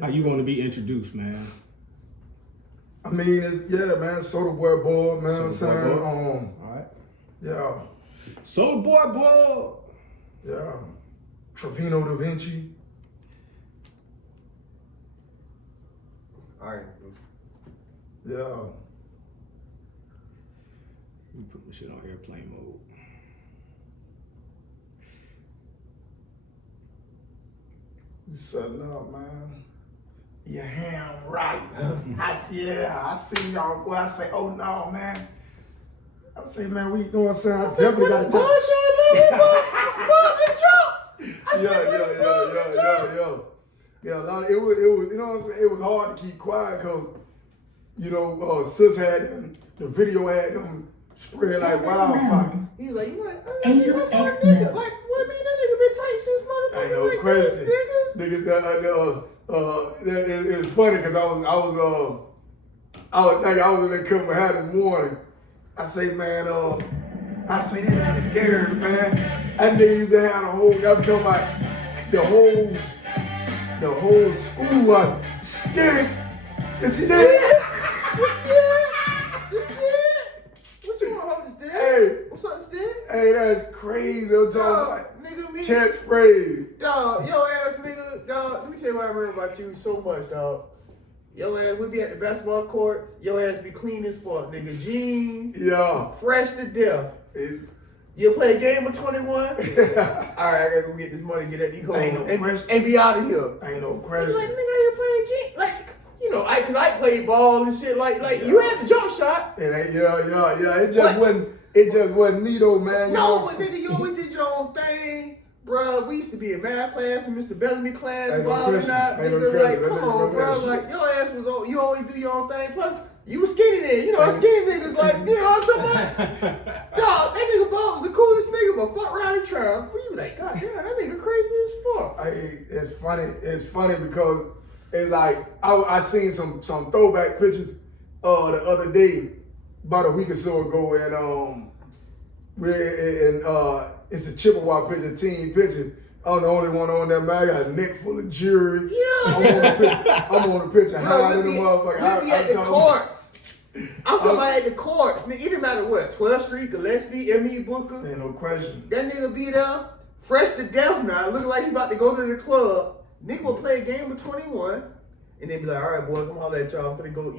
How you want to be introduced, man? I mean, man, SotaboyBUB, man, I'm saying? All right. Yeah. SotaboyBUB. Yeah. Trevino Da Vinci. All right. Yeah. Let me put my shit on airplane mode. You setting up, man. Your hand right. I see y'all. Boy, I say, oh no, man. I say, man, we, you know what I'm saying? I definitely got to Yeah, a lot of, it was, you know what I'm saying? It was hard to keep quiet because, you know, Sis had the video had them spread like wildfire. He was like, you know what? That's my nigga. Like, what mean that nigga been tight since motherfucker? Ain't no like question. This, Niggas, it's funny because I was in that cup of hat this morning. I say, man, this nigga Derek, man. That nigga used to have I'm talking about the whole school stick. What you want to hold this Hey. What's up, stick? Hey, that's crazy. I'm talking about Nigga, me. catchphrase. Dog, yo ass nigga, dog, let me tell you what I remember about you so much, dog. Yo ass, we be at the basketball courts, yo ass be clean as fuck, nigga. Jeans, Yeah. fresh to death. You play a game of 21? Alright, I gotta go get this money, get at these hoes, Ain't no question. and be out of here. Ain't no He's question. like, nigga, you playing jeans? Like, you know, cause I played ball and shit, like you had the jump shot. It just wasn't me though, man. You know No, but nigga, you always did your own thing. Bruh, we used to be in math class and Mr. Bellamy class and all and that. Nigga, like, come on, bro. Like, your ass was on, you always do your own thing. Plus, you was skinny then. You know, skinny niggas, like, you know what I'm talking about? Dog, that nigga Bob was the coolest nigga, but fuck Riley Trump. You be like, God damn, that nigga crazy as fuck. It's funny because it's like, I seen some throwback pictures the other day, about a week or so ago, and it's a Chippewa picture, team picture. I'm the only one on there, man. I got a neck full of jewelry. Yeah. I'm on the picture hiding the motherfucker. We be at the courts. I'm talking about at the courts. It didn't matter what, 12th Street, Gillespie, M.E. Booker. Ain't no question. That nigga be there, fresh to death now, looking like he about to go to the club. Nigga will play a game of 21, and then be like, all right, boys, I'm gonna holler at y'all. I'm finna go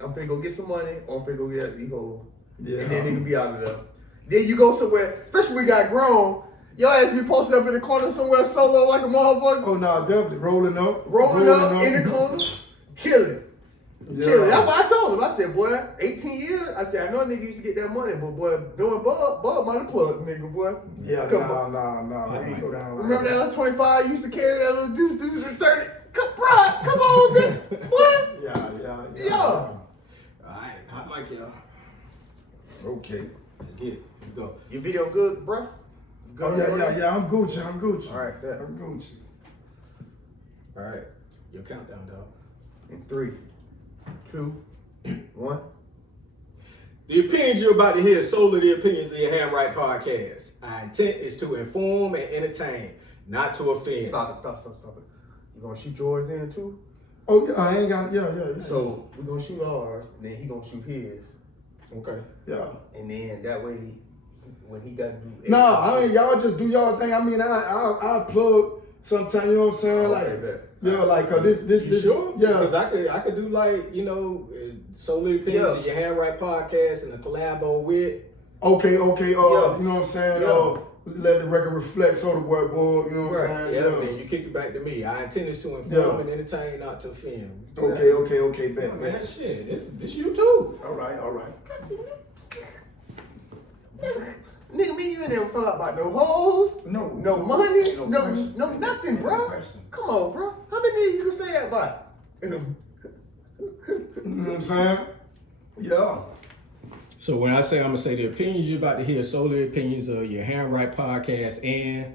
I'm finna go get some money, or I'm finna go get at the hole. Yeah. And then nigga be out of there. Then you go somewhere, especially when we got grown, your ass be posted up in the corner somewhere solo like a motherfucker. Oh no, definitely rolling up In the corner, chilling. Yeah. Chilling. That's what I told him. I said, boy, 18 years. I said, I know a nigga used to get that money, but boy, doing Bub might have plugged, nigga, boy. Yeah, Come on. no, I ain't go down. Remember that little 25 used to carry that little dude to 30? Come on, nigga. What? Yeah. All right, hot mic, y'all. Okay. Let's get it. Let's go. Your video good, bro? Oh yeah. I'm Gucci. All right, bet. I'm Gucci. All right. Your countdown, dog. In 3, 2, 1. The opinions you're about to hear is solely the opinions of your Hand Right podcast. Our intent is to inform and entertain, not to offend. Stop it. You gonna shoot yours in too? Oh yeah, I ain't got So we're gonna shoot ours, and then he gonna shoot his. Okay. yeah. And then that way, when he got to do Nah, I mean y'all just do y'all thing. I mean I plug sometime. You know what I'm saying? Okay, bet. Like this. You sure? Yeah. Because I could do like, you know, solely opinions of your Hand Right podcast and a collabo with. Okay. You know what I'm saying? Yeah. Let the record reflect SotaboyBUB. You know what I'm saying? Yeah. Then you kick it back to me. Our intent is to inform and entertain, not to offend. Okay, bet. Man, shit, this you too. All right. Nigga, me, you ain't never thought about no hoes, No money, no no question. nothing, No bro. question. Come on, bro. How many niggas you can say that about? You know what I'm saying? Yeah. So when I say I'm gonna say the opinions you're about to hear, solely the opinions of your Hand Right podcast and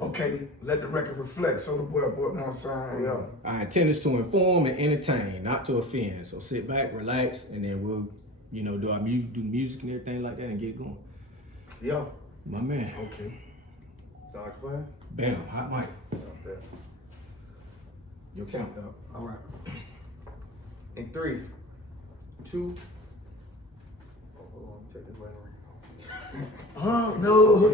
Okay, let the record reflect. SotaboyBUB, you know what I'm saying? Yeah. our intent is to inform and entertain, not to offend. So sit back, relax, and then we'll, you know, do the music and everything like that and get going. Yeah. My man. Okay. Start playing. Bam, hot mic. Okay. Your count, dog. All right. In 3, 2. Oh, hold on. Take this letter. Oh no!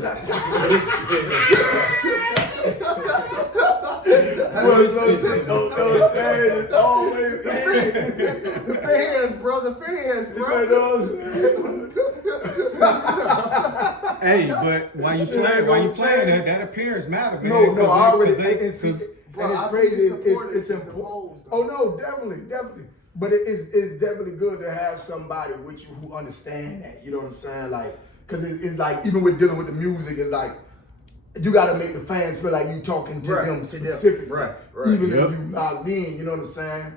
It's always the fans, bro. The fans, bro. Hey, but while you playing, that appearance matter, man. No, I already. And it's crazy. It's important. Oh no, definitely. But it's definitely good to have somebody with you who understand that. You know what I'm saying? Like, cause it's like even with dealing with the music, it's like you got to make the fans feel like you talking to them specifically. Right. Even if you locked in, you know what I'm saying?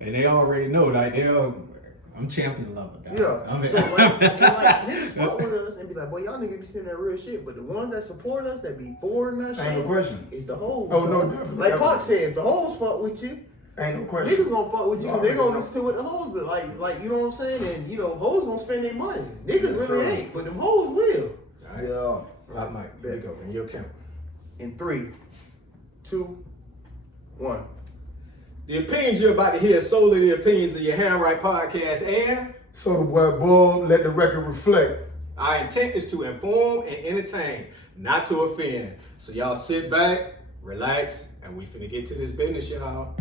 And they already know, like I'm champion lover. Dog. Yeah. I mean, so like niggas fuck with us and be like, boy, y'all niggas be saying that real shit. But the ones that support us, that be forwarding that shit, ain't no question. Is the hoes. Oh no, definitely. Like Pac said, if the hoes fuck with you, ain't no question. niggas gonna fuck with you because they gonna listen to what the hoes do. Like you know what I'm saying? And you know, hoes gonna spend their money. Niggas really ain't, but them hoes will. Right. Yeah. Right, Mike. There you go. In your count. In 3, 2, 1. The opinions you're about to hear is solely the opinions of your Hand Right podcast and SotaboyBUB, let the record reflect. Our intent is to inform and entertain, not to offend. So y'all sit back, relax, and we finna get to this business, y'all.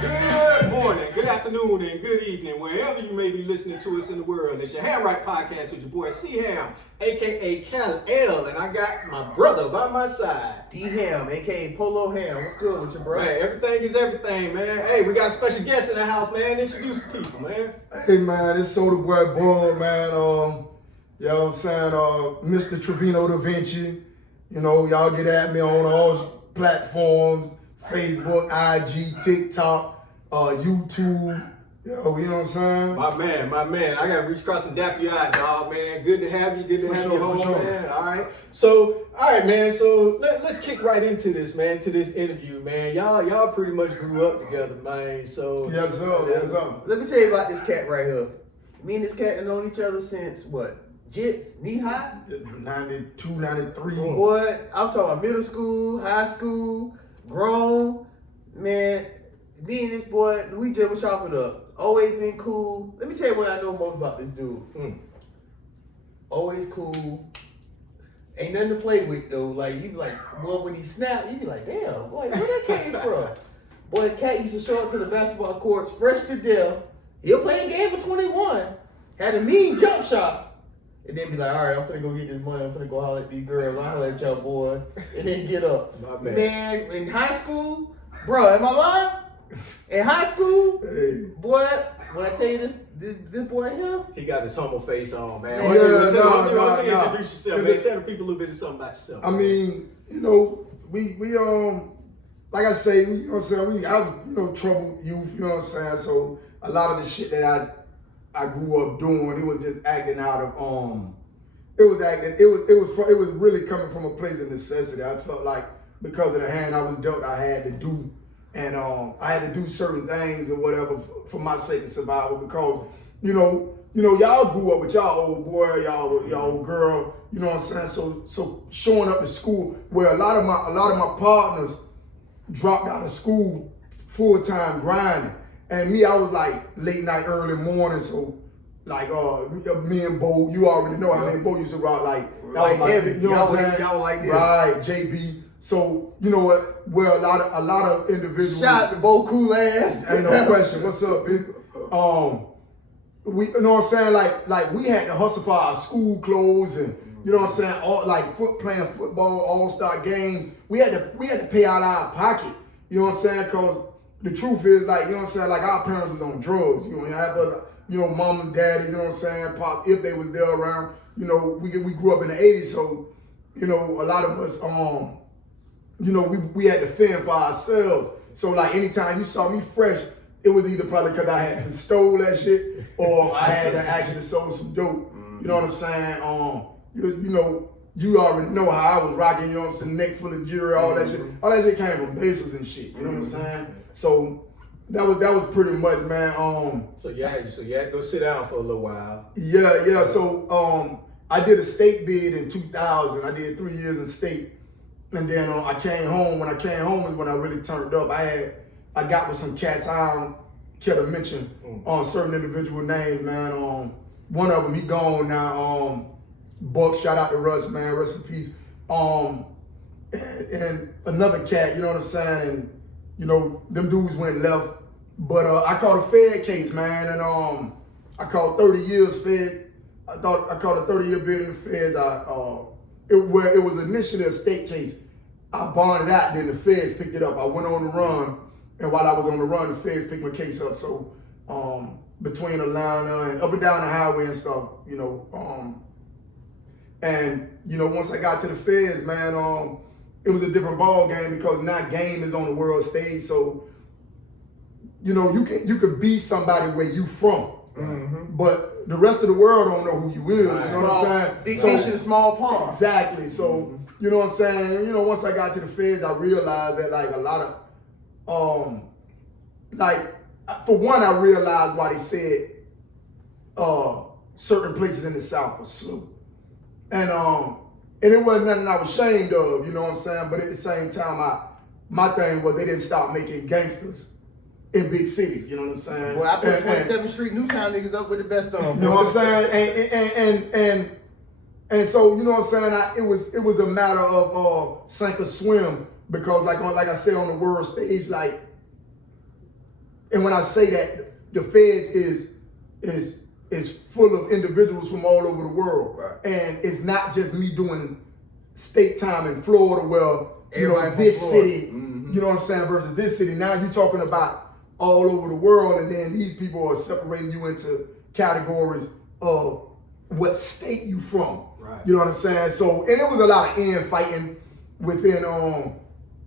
Good morning, good afternoon, and good evening, wherever you may be listening to us in the world. It's your Hand Right podcast with your boy C-Ham, aka Cal L, and I got my brother by my side. D-Ham, aka Polo Ham. What's good with you, bro? Man, everything is everything, man. Hey, we got a special guest in the house, man. Introduce the people, man. Hey man, it's SotaboyBUB, man. You know what I'm saying? Mr. Trevino Da Vinci. You know, y'all get at me on all platforms, Facebook, IG, TikTok, YouTube. You know what I'm saying? My man. I gotta reach across and dap you out, dog, man. Good to have you. Good to have you home, man. All right. So, all right, man. So let's kick right into this, man. To this interview, man. Y'all pretty much grew up together, man. So yes, sir. Let me tell you about this cat right here. Me and this cat have known each other since what? Jits, knee high? 92, 93. Boy, I'm talking about middle school, high school, grown. Man, me and this boy, we just was chopping up. Always been cool. Let me tell you what I know most about this dude. Always cool. Ain't nothing to play with though. Like you be like, boy, when he snap, you be like, damn, boy, where that came from? Boy, the cat used to show up to the basketball courts fresh to death. He'll play a game of 21. Had a mean jump shot. And then be like, all right, I'm finna go get this money. I'm finna go holler at these girls. I'll holler at y'all boy. And then get up. Man, in high school, bro, am I lying? In high school, boy, when I tell you this boy here, he got his humble face on, man. Yeah, Why don't you introduce yourself, man? Tell the people a little bit of something about yourself. I mean, you know, we like I say, you know what I'm saying, I was, you know, troubled youth, you know what I'm saying? So a lot of the shit that I grew up doing, it was just acting out of it was really coming from a place of necessity. I felt like because of the hand I was dealt, I had to do. And I had to do certain things or whatever for my sake of survival because, you know, y'all grew up with y'all old boy, y'all old girl, you know what I'm saying? So showing up to school where a lot of my partners dropped out of school full-time grinding. And me, I was like late night, early morning, so like me and Bo, you already know me and Bo used to rock like heavy, you know what I'm saying? Y'all like this. Right, JB. So, you know what, where a lot of individuals. Shout out to Bo Cool Ass. Ain't no question. What's up, big? We, you know what I'm saying? Like we had to hustle for our school clothes and, you know what I'm saying? All like playing football, all-star games. We had to pay out of our pocket. You know what I'm saying? Cause the truth is like, you know what I'm saying? Like our parents was on drugs. You know, you have us, you know, mom and daddy, you know what I'm saying? Pop, if they was there around, you know, we grew up in the 80s. So, you know, a lot of us, you know, we had to fend for ourselves. So like anytime you saw me fresh, it was either probably because I had stole that shit or I had to actually sold some dope. You know what I'm saying? You know, you already know how I was rocking, you know what I'm saying, neck full of jewelry, all that shit. All that shit came from bases and shit, you know what I'm saying? So, that was pretty much, man. So you had to go sit down for a little while. Yeah. So I did a state bid in 2000. I did 3 years in state, and then I came home. When I came home is when I really turned up. I got with some cats. I don't care to mention on certain individual names, man. One of them, he gone now. Buck, shout out to Russ, man. Rest in peace. And another cat, you know what I'm saying? And you know, them dudes went left. But I caught a Fed case, man, and I caught 30 years Fed. I caught a 30-year bid in the Feds. It was initially a state case. I bonded out, then the Feds picked it up. I went on the run, and while I was on the run, the Feds picked my case up. So between Atlanta and up and down the highway and stuff, you know. And you know, once I got to the Feds, man, it was a different ball game because now game is on the world stage. So you know, you can be somebody where you from, but the rest of the world don't know who you is. Right. You know what I'm saying? Big fish in a small pond. Exactly. So you know what I'm saying? And, you know, once I got to the Feds, I realized that like a lot of, like for one, I realized why they said certain places in the South were slow, and it wasn't nothing I was ashamed of. You know what I'm saying? But at the same time, my thing was they didn't stop making gangsters in big cities, you know what I'm saying? Well, I put 27th Street Newtown niggas up with the best of them. You know what I'm saying? And so, you know what I'm saying? It was a matter of sink or swim because, like I said, on the world stage, like, and when I say that, the Feds is full of individuals from all over the world, right. And it's not just me doing state time in Florida, where you know this city, you know what I'm saying, versus this city. Now you're talking about all over the world, and then these people are separating you into categories of what state you from. Right. You know what I'm saying? So, and it was a lot of infighting within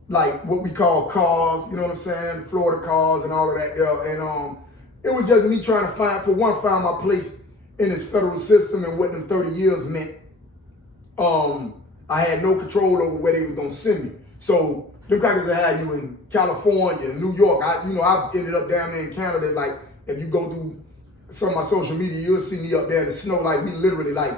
like what we call cars, you know what I'm saying? Florida cars and all of that there. And it was just me trying to find my place in this federal system and what them 30 years meant. I had no control over where they was gonna send me. So them crackers that had you in California, New York. I ended up down there in Canada. Like, if you go through some of my social media, you'll see me up there in the snow. Like, we literally, like,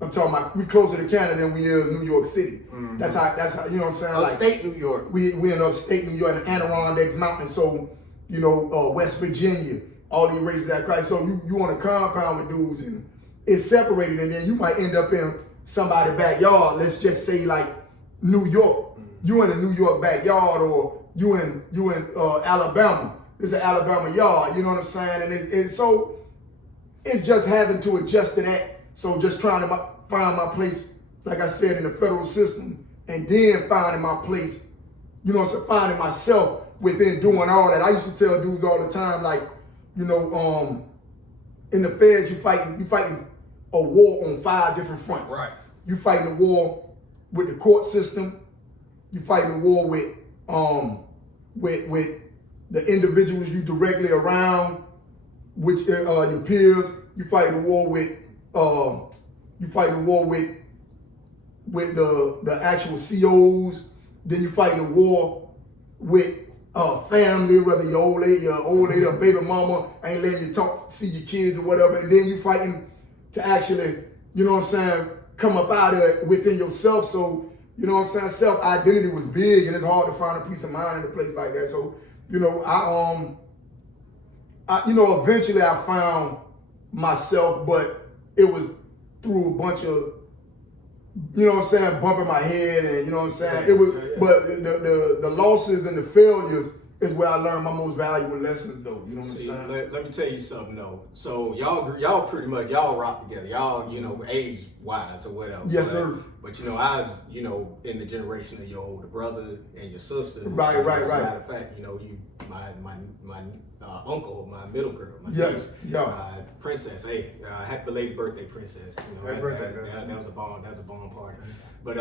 I'm talking about, we closer to Canada than we is New York City. That's how, you know what I'm saying? Upstate New York. We in upstate New York, in the Adirondacks Mountains. So, you know, West Virginia, all these races that cry. So you on a compound with dudes, and it's separated, and then you might end up in somebody's backyard. Let's just say, like, New York. You in a New York backyard, or you in Alabama. It's an Alabama yard, you know what I'm saying? And so it's just having to adjust to that. So just trying to find my place, like I said, in the federal system, and then finding my place, you know, so finding myself within doing all that. I used to tell dudes all the time, like, you know, in the Feds, you fighting a war on 5 different fronts. Right. You fighting a war with the court system. You fighting a war with the individuals you directly around, which your peers. You fighting a war with the actual COs. Then you fighting a war with family, whether your old lady or baby mama ain't letting you see your kids or whatever. And then you fighting to actually, you know what I'm saying, come up out of it within yourself. So, you know what I'm saying, self-identity was big, and it's hard to find a peace of mind in a place like that. So, you know, I eventually I found myself, but it was through a bunch of, you know what I'm saying, bumping my head, and you know what I'm saying. It was, but the losses and the failures is where I learned my most valuable lessons, though. You know what I'm saying? Let me tell you something, though. So y'all pretty much, y'all rock together. Y'all, you know, age-wise or whatever. Yes, sir. But, you know, I was, you know, in the generation of your older brother and your sister. Right. As a matter of fact, you know, my uncle, my middle girl, my niece, my princess. Hey, happy belated birthday, princess. You know, happy birthday, that was a bomb party. But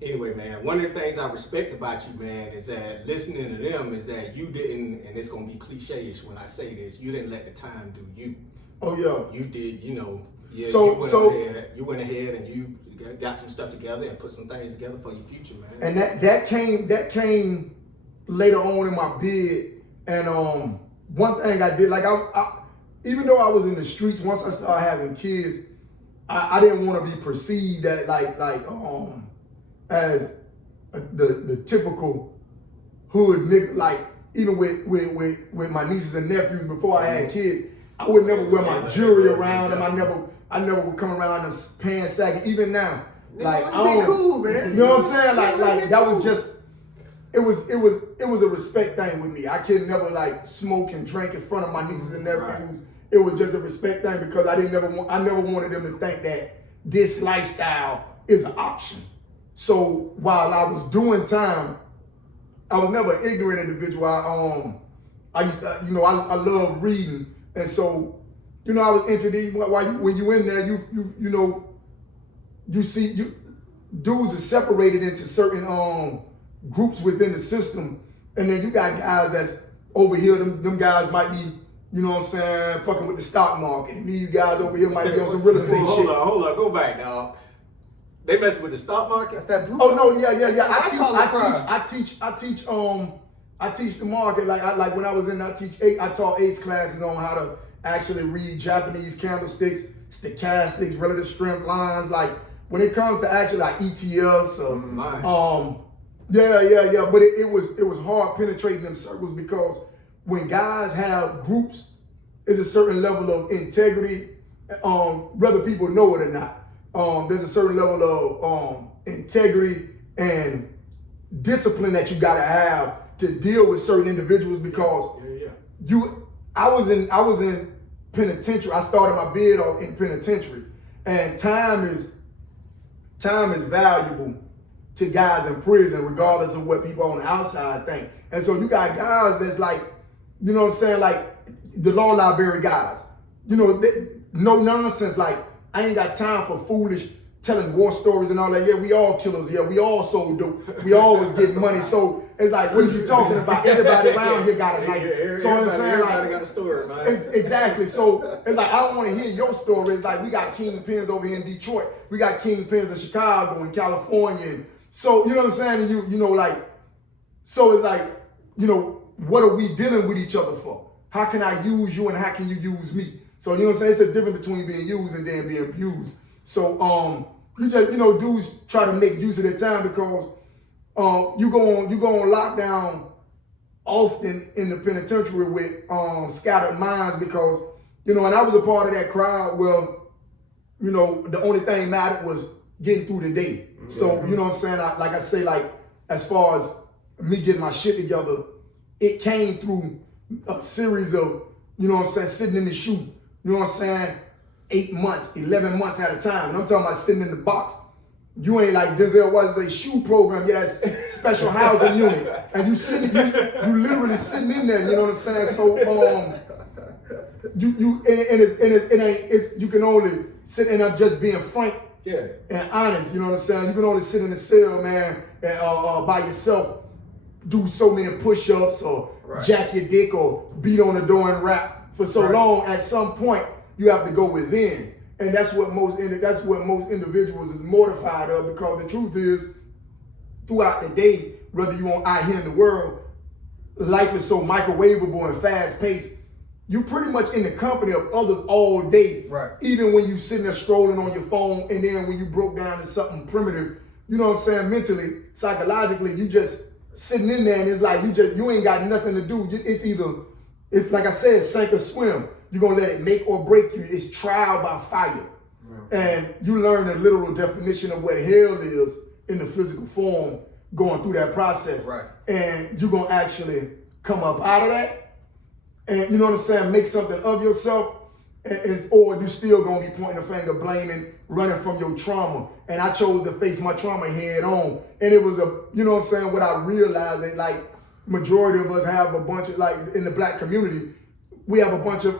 anyway, man, one of the things I respect about you, man, is that listening to them is that you didn't, and it's gonna be cliche-ish when I say this, you didn't let the time do you. Oh yeah. You did, you know. Yeah, you went ahead and you got some stuff together and put some things together for your future, man. And that came later on in my bid, and one thing I did, like I even though I was in the streets, once I started having kids, I didn't want to be perceived as as the typical hood nigga. Like even with my nieces and nephews before I had kids, I would never wear my jewelry around them. I never would come around them pants sagging. Even now, like I don't, cool, man. You know what I'm saying? Like that was just. It was a respect thing with me. I could never like smoke and drink in front of my nieces and nephews. Right. It was just a respect thing because I never wanted them to think that this lifestyle is an option. So while I was doing time, I was never an ignorant individual. I used to, I love reading, and so I was introduced. When you in there, you see dudes are separated into certain groups within the system, and then you got guys that's over here. Them guys might be, fucking with the stock market, and these guys over here might be on some real estate shit. Hold on, go back, dog. They mess with the stock market. That's that blue. Oh no, yeah. I teach the market. Like when I was in, I taught ACE classes on how to actually read Japanese candlesticks, stochastics, relative strength lines. Like when it comes to actually like ETFs, Yeah, but it was hard penetrating them circles because when guys have groups, there's a certain level of integrity, whether people know it or not. There's a certain level of integrity and discipline that you gotta have to deal with certain individuals because I was in penitentiary. I started my bid in penitentiaries, and time is valuable to guys in prison, regardless of what people on the outside think. And so you got guys that's like, like the law library guys, no nonsense. Like I ain't got time for foolish telling war stories and all that. Yeah, we all killers here. We all sold dope. We always get money. So it's like, what are you talking about? Everybody around here got a knife. So I'm saying, everybody got a story, man. Exactly. So it's like, I don't want to hear your story. It's like, we got kingpins over here in Detroit. We got kingpins in Chicago and California. And so, you know what I'm saying? And so it's like, what are we dealing with each other for? How can I use you and how can you use me? So, you know what I'm saying? It's a difference between being used and then being abused. So, you just, dudes try to make use of their time because you go on lockdown often in the penitentiary with scattered minds because, and I was a part of that crowd where, the only thing mattered was getting through the day. So, you know what I'm saying? Like I say, as far as me getting my shit together, it came through a series of, sitting in the shoe, 8 months, 11 months at a time. And I'm talking about sitting in the box. You ain't like Denzel Washington's shoe program, that's special housing unit. And you literally sitting in there, you know what I'm saying? So, you can only sit, and I'm just being frank and honest, you know what I'm saying? You can only sit in the cell, man, and by yourself, do so many push-ups or jack your dick or beat on the door and rap for so long. At some point, you have to go within. And that's what most individuals is mortified of, because the truth is, throughout the day, whether you out here in the world, life is so microwavable and fast-paced. You pretty much in the company of others all day. Right. Even when you sitting there strolling on your phone, and then when you broke down to something primitive, you know what I'm saying, mentally, psychologically, you just sitting in there, and it's like you ain't got nothing to do. It's like I said, sink or swim. You're gonna let it make or break you. It's trial by fire. And you learn the literal definition of what hell is in the physical form going through that process. Right. And you're gonna actually come up out of that, and you know what I'm saying, make something of yourself, or you still gonna be pointing a finger, blaming, running from your trauma. And I chose to face my trauma head on. And it was you know what I'm saying, what I realized that like majority of us have a bunch of, like in the black community, we have a bunch of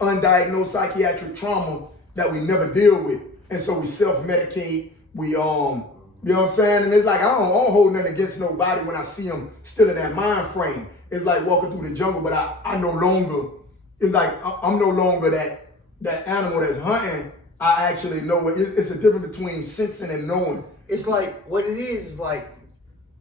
undiagnosed psychiatric trauma that we never deal with. And so we self-medicate, we you know what I'm saying? And it's like, I don't hold nothing against nobody when I see them still in that mind frame. It's like walking through the jungle, but I no longer, it's like, I'm no longer that animal that's hunting. I actually know it. It's a difference between sensing and knowing. It's like, what it is like,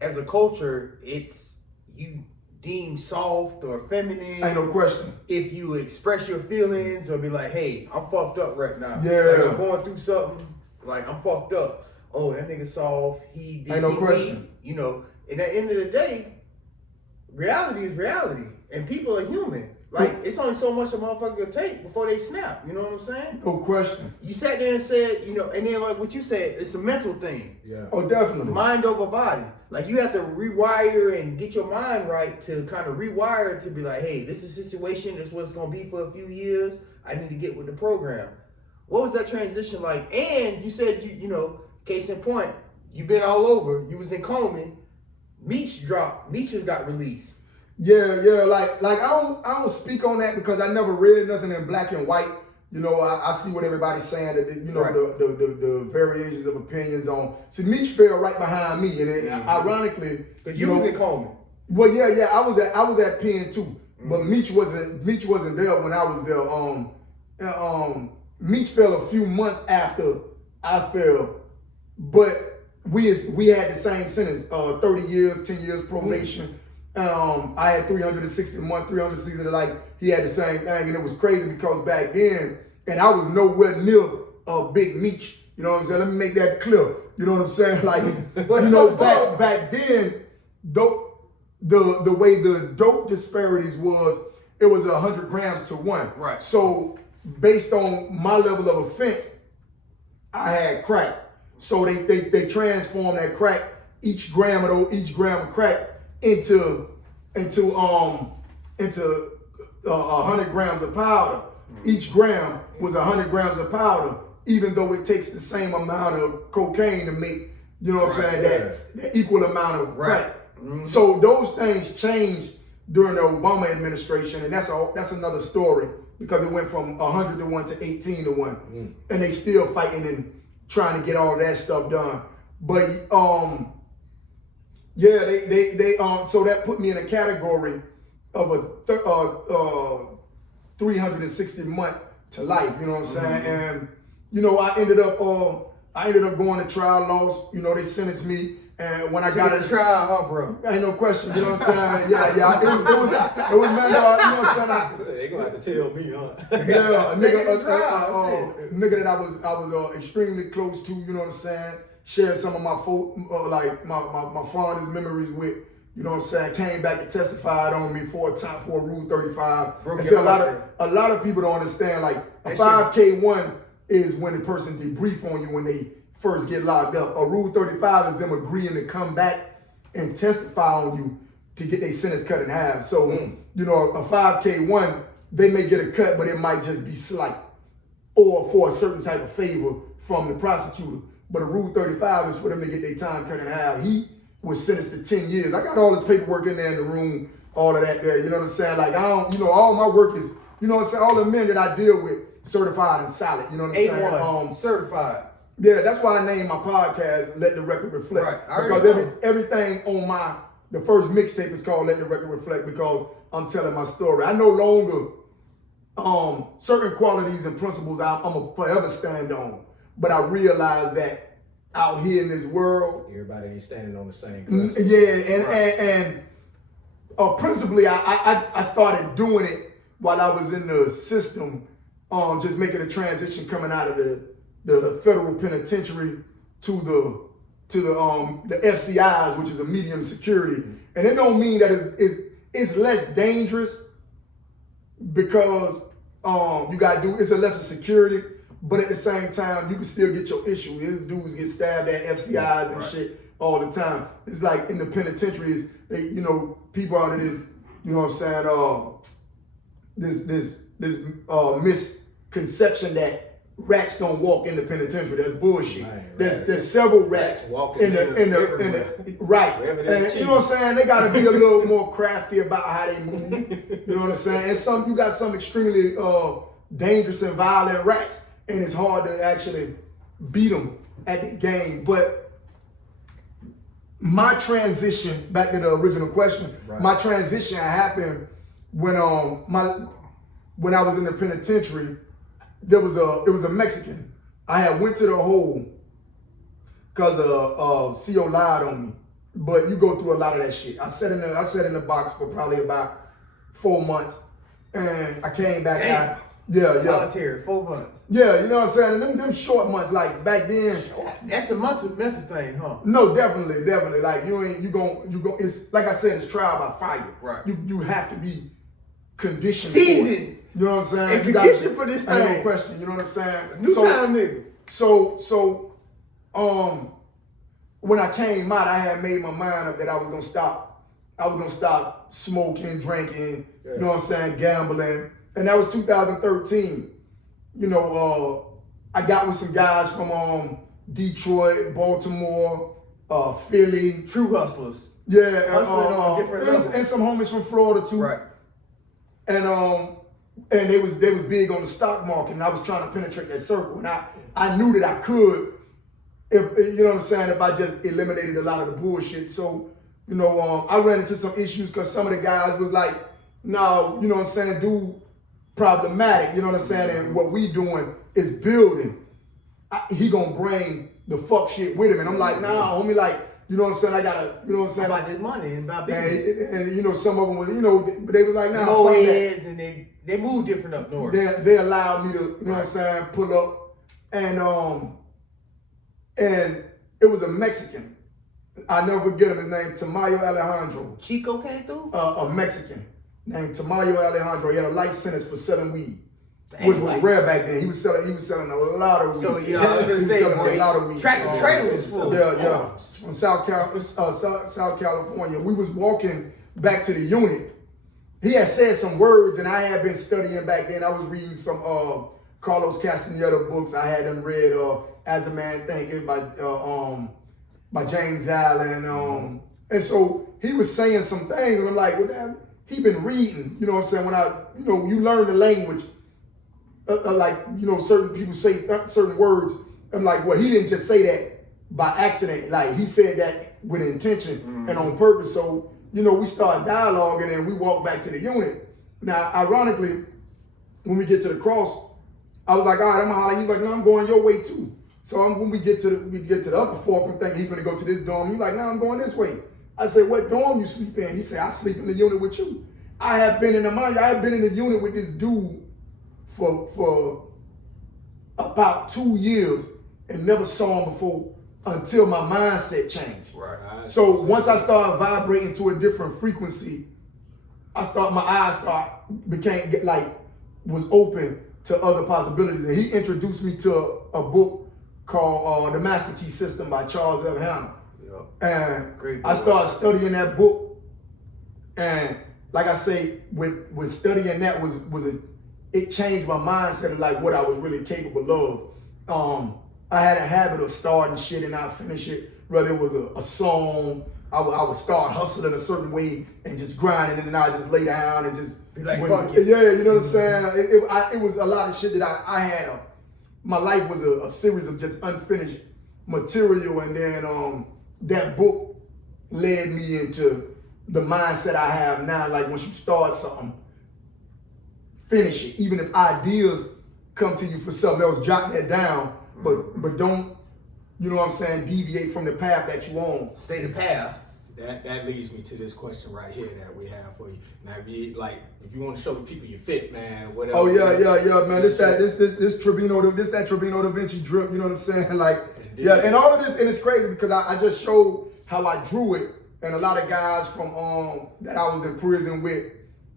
as a culture, it's, you deemed soft or feminine. Ain't no question. If you express your feelings or be like, hey, I'm fucked up right now. Yeah. Like I'm going through something, like I'm fucked up. Oh, that nigga soft, he did. Ain't no question. Me. You know, and at the end of the day, reality is reality. And people are human. Like, it's only so much a motherfucker will take before they snap. You know what I'm saying? No question. You sat there and said, you know, and then like what you said, it's a mental thing. Yeah. Oh, definitely. Mind over body. Like you have to rewire and get your mind right to kind of rewire to be like, hey, this is a situation, this is what it's gonna be for a few years. I need to get with the program. What was that transition like? And you said you know, case in point, you've been all over. You was in Coleman. Meech dropped. Meech just got released. Yeah, like I don't speak on that because I never read nothing in black and white. You know, I see what everybody's saying, that you know, Right. the variations of opinions on. See, Meech fell right behind me, and it, ironically, Because you was in Coleman. well, yeah, I was at Penn too, but Meech wasn't there when I was there. Meech fell a few months after I fell, but we had the same sentence, 30 years, 10 years probation. I had 360 months, 360, like he had the same thing, and it was crazy because back then, and I was nowhere near a big Meech. You know what I'm saying? Let me make that clear. You know what I'm saying? Like, But you know, so back then, dope, the way the dope disparities was, it was 100 grams to 1. Right. So based on my level of offense, I had crack. So they transformed that crack, each gram of crack into 100 grams of powder. Each gram was 100 grams of powder, even though it takes the same amount of cocaine to make, you know what I'm saying, that equal amount of crack. Mm-hmm. So those things changed during the Obama administration, and that's another story because it went from 100 to 1 to 18 to 1, and they still fighting and trying to get all that stuff done. But yeah, they so that put me in a category of a 360 month to life. You know what I'm saying? And you know, I ended up going to trial, lost. You know, they sentenced me, and when I got a trial, huh, bro? Ain't no question. You know what I'm saying? Yeah. It was man. You know what I'm saying? They gonna have to tell me, huh? Yeah, a nigga that I was extremely close to. You know what I'm saying? Shared some of my my fondest memories with. You know what I'm saying? Came back and testified on me for a Rule 35. And so a lot of people don't understand. Like a 5K1 is when the person debrief on you when they first get locked up. A Rule 35 is them agreeing to come back and testify on you to get their sentence cut in half. So you know, a 5K1, they may get a cut, but it might just be slight or for a certain type of favor from the prosecutor. But a Rule 35 is for them to get their time cut in half. He was sentenced to 10 years. I got all this paperwork in there in the room, all of that there, you know what I'm saying? Like, I don't, you know, all my work is, you know what I'm saying? All the men that I deal with, certified and solid, you know what I'm saying? Certified. Yeah, that's why I named my podcast, Let the Record Reflect. Right. Because everything on the first mixtape is called Let the Record Reflect because I'm telling my story. I no longer, certain qualities and principles I'm a forever stand on, but I realize that out here in this world, everybody ain't standing on the same. And principally, I started doing it while I was in the system, just making a transition coming out of the federal penitentiary to the FCIs, which is a medium security, and it don't mean that it's less dangerous because it's a lesser security. But at the same time, you can still get your issue. These dudes get stabbed at FCIs and shit all the time. It's like in the penitentiaries, people out of this, you know what I'm saying, this misconception that rats don't walk in the penitentiary. That's bullshit. There's several rats walking in the right. And you know what I'm saying? They gotta be a little more crafty about how they move. You know what I'm saying? And you got some extremely dangerous and violent rats. And it's hard to actually beat them at the game. But my transition, back to the original question, my transition happened when when I was in the penitentiary. It was a Mexican. I had went to the hole because CO lied on me. but you go through a lot of that shit. I sat in the box for probably about 4 months, and I came back out. Yeah. Solitary, 4 months. Yeah, you know what I'm saying? And them short months, like back then. That's a mental thing, huh? No, definitely. Like you gon' it's like I said, it's trial by fire. Right. You have to be conditioned. Seasoned. You know what I'm saying? And conditioned for this thing. Ain't no question. You know what I'm saying? New time nigga. So when I came out, I had made my mind up that I was gonna stop. I was gonna stop smoking, drinking. You know what I'm saying? Gambling, and that was 2013. You know, I got with some guys from Detroit, Baltimore, Philly. True hustlers. Yeah, Hustling on different levels. And some homies from Florida too. Right. And they was big on the stock market, and I was trying to penetrate that circle, and I knew that I could, if you know what I'm saying, if I just eliminated a lot of the bullshit. So you know, I ran into some issues because some of the guys was like, no, you know what I'm saying, dude, problematic, you know what I'm saying, and what we doing is building. He gonna bring the fuck shit with him, and I'm like, nah, homie, like, you know what I'm saying, I gotta, you know what I'm saying, about this money and about business. and you know, some of them was, you know, but they was like, nah, low fuck that. heads, and they move different up north. They allowed me to, you know what I'm saying, pull up, and it was a Mexican. I never forget him. His name Tamayo Alejandro. Chico came through. A Mexican named Tamayo Alejandro. He had a life sentence for selling weed, Dang, which was rare back then. He was selling a lot of weed. So he was selling a lot of weed. Tractor trailers full. Yeah. From South California. We was walking back to the unit. He had said some words, and I had been studying back then. I was reading some Carlos Castaneda books. I had them read As a Man Thinketh by James Allen. And so he was saying some things, and I'm like, well, he been reading, you know what I'm saying? When you learn the language, like, you know, certain people say certain words. I'm like, well, he didn't just say that by accident. Like, he said that with intention and on purpose. So, you know, we started dialoguing and we walked back to the unit. Now, ironically, when we get to the cross, I was like, all right, I'm gonna holler. He's like, no, I'm going your way too. So when we get to the upper fork, I'm thinking he's gonna go to this dorm. He's like, no, I'm going this way. I said, what dorm you sleep in? He said, I sleep in the unit with you. I have been in the unit with this dude for about 2 years and never saw him before until my mindset changed. Right. So once I started vibrating to a different frequency, my eyes was open to other possibilities. And he introduced me to a book called The Master Key System by Charles F. Hanna. And I started studying that book. And like I say, with studying that it changed my mindset of like what I was really capable of. I had a habit of starting shit and I'd finish it, whether it was a song. I would start hustling a certain way and just grinding, and then I just lay down and just be like, fuck it. Yeah, you know what I'm saying? It was a lot of shit that I had. My life was a series of just unfinished material, and then that book led me into the mindset I have now. Like, once you start something, finish it. Even if ideas come to you for something else, jot that down, but don't, you know what I'm saying, deviate from the path that you on. Stay the path. That leads me to this question right here that we have for you. Now, if you want to show the people you fit, man, whatever. Oh yeah, man. This Trevino, that Trevino Da Vinci drip. You know what I'm saying? Like, indeed. Yeah, and all of this, and it's crazy because I just showed how I drew it, and a lot of guys from that I was in prison with,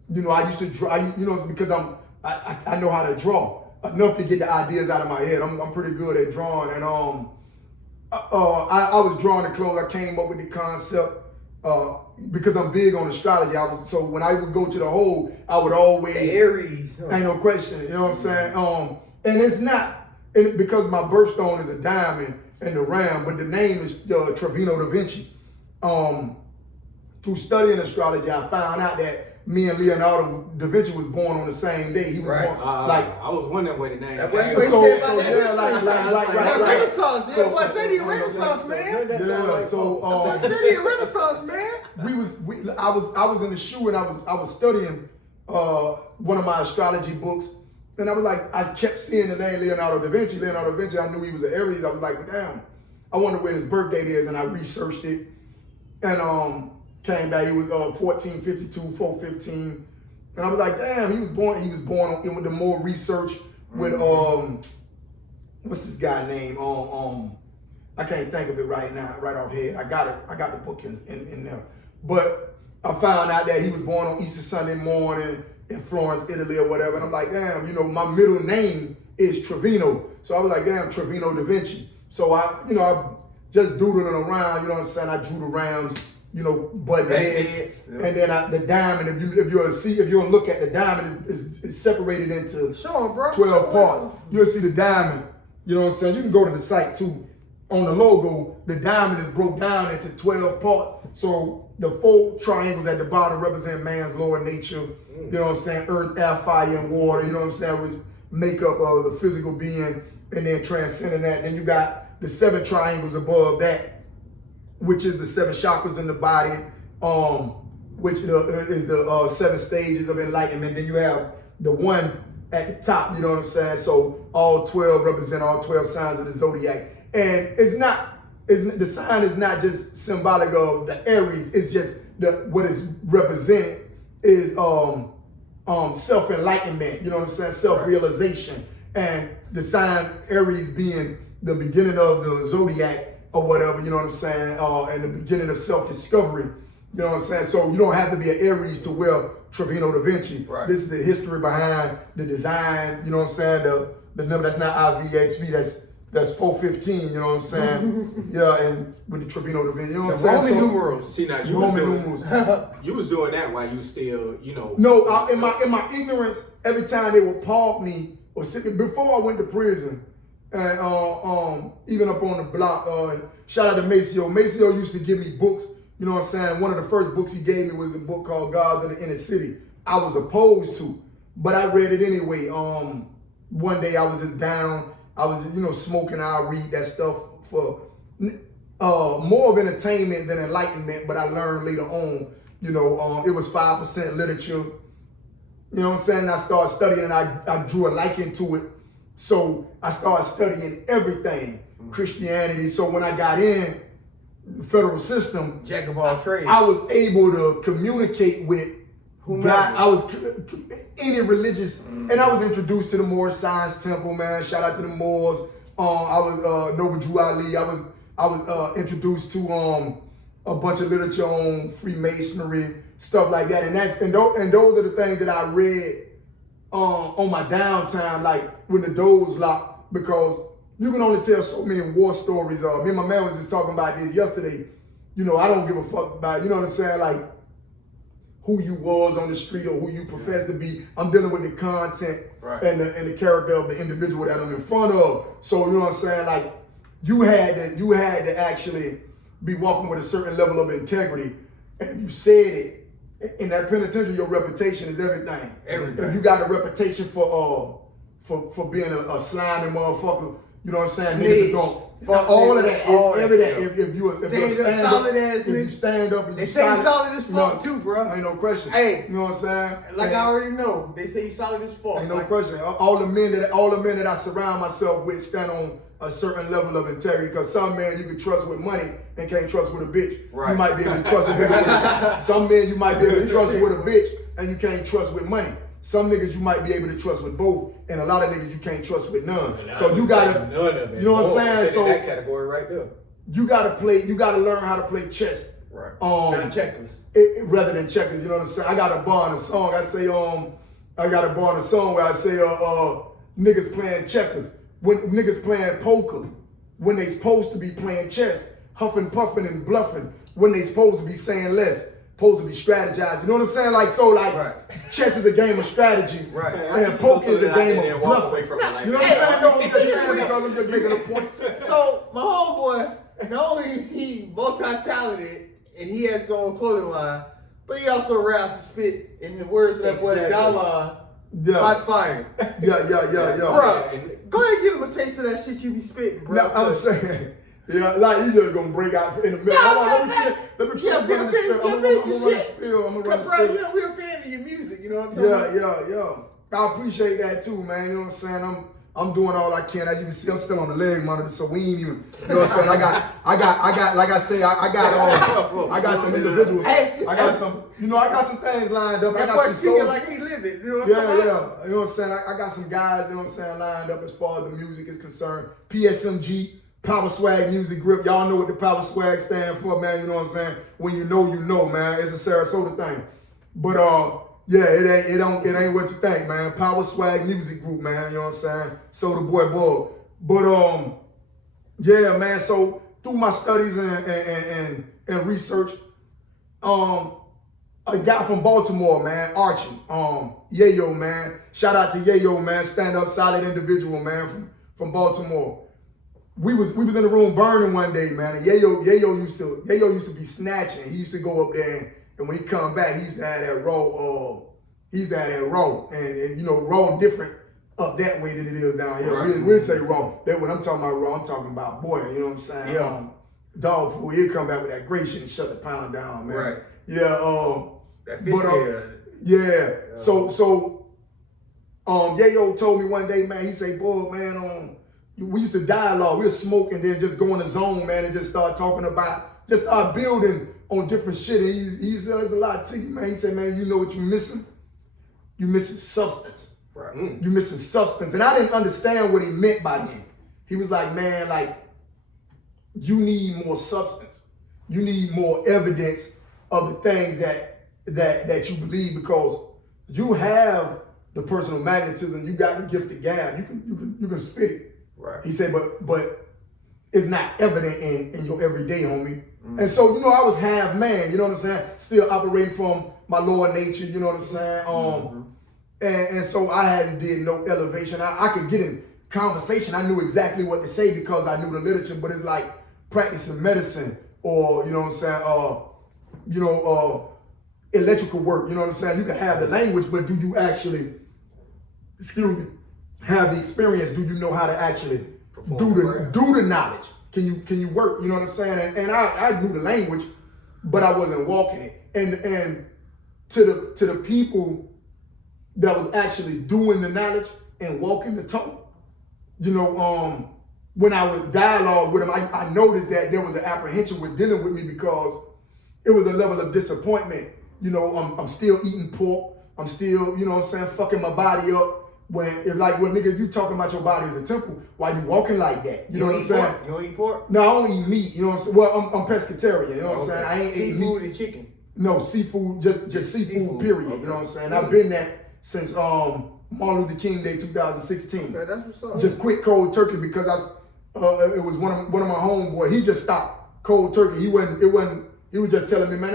you know, I used to draw. You know, because I know how to draw enough to get the ideas out of my head. I'm pretty good at drawing, and I was drawing the clothes. I came up with the concept. Because I'm big on astrology, so when I would go to the hole, I would always Aries. Ain't no question, you know what I'm saying? And it's not because my birthstone is a diamond and the ram, but the name is Trevino Da Vinci. Through studying astrology, I found out that me and Leonardo da Vinci was born on the same day. He was born I was wondering where the name. Right. Renaissance. Yeah, boy, say the Renaissance, man. Yeah, so say the Renaissance, man. I was in the shoe and I was studying one of my astrology books, and I was like, I kept seeing the name Leonardo da Vinci. Leonardo da Vinci, I knew he was an Aries. I was like, damn, I wonder when his birth date is, and I researched it. and came back. He was 1452, 415, and I was like, damn, he was born in with the more research with what's this guy name? I can't think of it right now, right off head. I got the book in there, but I found out that he was born on Easter Sunday morning in Florence, Italy, or whatever. And I'm like, damn, you know, my middle name is Trevino, so I was like, damn, Trevino da Vinci. So I just doodling around, you know what I'm saying? I drew the rounds, you know, button head, and then the diamond. If you'll look at the diamond, is separated into 12 parts. You'll see the diamond. You know what I'm saying? You can go to the site too. On the logo, the diamond is broke down into 12 parts. So the 4 triangles at the bottom represent man's lower nature. You know what I'm saying? Earth, air, fire, and water. You know what I'm saying? Which make up the physical being, and then transcending that. Then you got the 7 triangles above that, which is the 7 chakras in the body, which is the 7 stages of enlightenment. Then you have the 1 at the top. You know what I'm saying? So all 12 represent all 12 signs of the zodiac. And the sign is not just symbolic of the Aries. It's just what is represented is self-enlightenment. You know what I'm saying? Self-realization. And the sign Aries being the beginning of the zodiac or whatever. You know what I'm saying? And the beginning of self-discovery. You know what I'm saying? So you don't have to be an Aries to wear Trevino da Vinci. Right. This is the history behind the design. You know what I'm saying? The number that's not IVXV. That's 415, you know what I'm saying? Yeah, and with the Trevino da Vinci, you know what I'm saying? Roman numerals. See, now you was doing that while you still, you know. No, in my ignorance, every time they would park me or sit before I went to prison, and even up on the block, shout out to Maceo. Maceo used to give me books, you know what I'm saying? One of the first books he gave me was a book called Gods of the Inner City. I was opposed to, but I read it anyway. One day I was just down. I was, you know, smoking. I'll read that stuff for more of entertainment than enlightenment, but I learned later on, you know, it was 5% literature. You know what I'm saying? I started studying and I drew a liking to it. So I started studying everything, Christianity. So when I got in the federal system, Jack of all trades, I was able to communicate with God. I was any religious, and I was introduced to the Moor Science Temple, man. Shout out to the Moors. I was Noble Drew Ali. I was introduced to a bunch of literature on Freemasonry, stuff like that. And those are the things that I read on my downtime, like when the doors locked, because you can only tell so many war stories. Me and my man was just talking about this yesterday. You know, I don't give a fuck about, you know what I'm saying, like who you was on the street or who you profess to be. I'm dealing with the content and the character of the individual that I'm in front of. So you know what I'm saying? Like you had to actually be walking with a certain level of integrity. And if you said it in that penitentiary, your reputation is everything. If you got a reputation for being a slimy motherfucker, you know what I'm saying? Niggas don't. All of that, if you stand up and they say you solid as fuck too, bro. Ain't no question. Hey, you know what I'm saying? Like I already know, they say you solid as fuck. Ain't no question. All the men that I surround myself with stand on a certain level of integrity. Because some men you can trust with money and can't trust with a bitch. Right. You might be able to trust with some men you might be able to trust with a bitch and you can't trust with money. Some niggas you might be able to trust with both, and a lot of niggas you can't trust with none. So you gotta, none of it. You know what I'm saying? So that category right there. You gotta learn how to play chess. Right. Not checkers. Rather than checkers, you know what I'm saying? I got a bar in a song. I got a bar in a song where I say, niggas playing checkers. When niggas playing poker, when they supposed to be playing chess, huffing, puffing, and bluffing, when they supposed to be saying less. Supposed to be strategized, you know what I'm saying? Like chess is a game of strategy, and poker is a game of bluffing. You know what I'm saying? No, I'm just making a point. So my homeboy, not only is he multi-talented and he has his own clothing line, but he also raps and spit in the words of that boy Dalon. Hot fire. Yeah. Bro, go ahead and give him a taste of that shit you be spitting, bro. No, I'm saying. Yeah, like you just gonna break out in the middle. Let me run the spill. I'm gonna run the spill. You know, we're a fan of your music, you know what I'm talking about? Yeah. I appreciate that too, man. You know what I'm saying? I'm doing all I can. As you can see, I'm still on the leg monitor, so we ain't even, you know what I'm saying? I got, like I say, I got some individuals. I got some things lined up. I got some like he living, you know what You know what I'm saying? I got some guys, you know what I'm saying, lined up as far as the music is concerned. PSMG, Power Swag Music Grip. Y'all know what the Power Swag stand for, man. You know what I'm saying? When you know, man. It's a Sarasota thing. But yeah, it ain't what you think, man. Power Swag Music Group, man. You know what I'm saying? SotaboyBUB. But yeah, man. So through my studies and research, a guy from Baltimore, man, Archie, Yayo, man. Shout out to Yayo, man. Stand up, solid individual, man, from Baltimore. We was in the room burning one day, man. And Yayo used to be snatching. He used to go up there, and when he come back, he used to have that raw. And you know, raw different up that way than it is down here. Right. We'll say raw. That when I'm talking about raw, I'm talking about boy. You know what I'm saying? Yeah. Dog food. He'll come back with that great shit and shut the pound down, man. Right. Yeah. That fish yeah. So Yayo told me one day, man. He say, "Boy, man, we used to dialogue. We'll smoke and then just go in the zone, man, and just start talking about, just start building on different shit." And he said, "There's a lot to you, man." He said, "Man, you know what you're missing? You're missing substance. Right. You're missing substance." And I didn't understand what he meant by that. He was like, "Man, like, you need more substance. You need more evidence of the things that you believe, because you have the personal magnetism. You got the gift of gab. You can spit it." Right. He said, but it's not evident in your everyday, homie. And so, you know, I was half man, you know what I'm saying? Still operating from my lower nature, you know what I'm saying? And so I hadn't did no elevation. I could get in conversation. I knew exactly what to say because I knew the literature, but it's like practicing medicine or, you know what I'm saying, electrical work, you know what I'm saying? You can have the language, but do you actually, have the experience? Do you know how to actually do the knowledge? Can you work? You know what I'm saying? And I knew the language, but I wasn't walking it. And to the people that was actually doing the knowledge and walking the talk, you know, when I would dialogue with them, I noticed that there was an apprehension with dealing with me because it was a level of disappointment. You know, I'm still eating pork. I'm still, you know what I'm saying, fucking my body up. When nigga, you talking about your body as a temple, why you walking like that? You know what I'm saying? You don't eat pork? No, I don't eat meat. You know what I'm saying? Well, I'm pescatarian. You know what I'm saying? I ain't eating seafood meat. and chicken. No, seafood, just seafood, period. Okay. You know what I'm saying? I've been that since Martin Luther King Day 2016. Okay, that's what's up. Just quit cold turkey because it was one of my homeboys. He just stopped cold turkey. He was just telling me, man,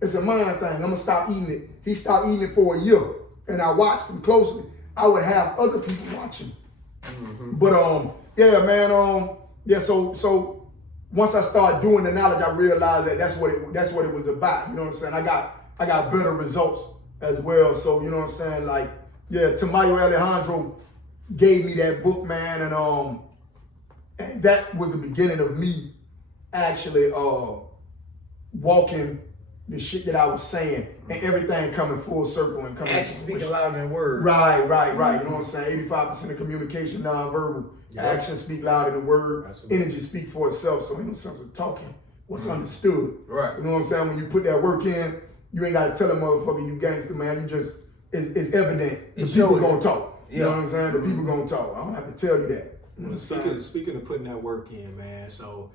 it's a mind thing. I'm gonna stop eating it. He stopped eating it for a year, and I watched him closely. I would have other people watching. But yeah, man, yeah. So once I started doing the knowledge, I realized that that's what it was about. You know what I'm saying? I got better results as well. So you know what I'm saying? Like, yeah, Tamayo Alejandro gave me that book, man, and that was the beginning of me actually walking the shit that I was saying, and everything coming full circle and coming. Action speaking louder than words. Right. You know what I'm saying? 85% of communication nonverbal. Yep. Action speak louder than word. Absolutely. Energy speak for itself. So ain't no sense of talking what's understood. Right. You know what I'm saying? When you put that work in, you ain't gotta tell a motherfucker you gangster, man. You just it's evident. The people gonna talk. You know what I'm saying? The people gonna talk. I don't have to tell you that. You know Speaking of putting that work in, man. So,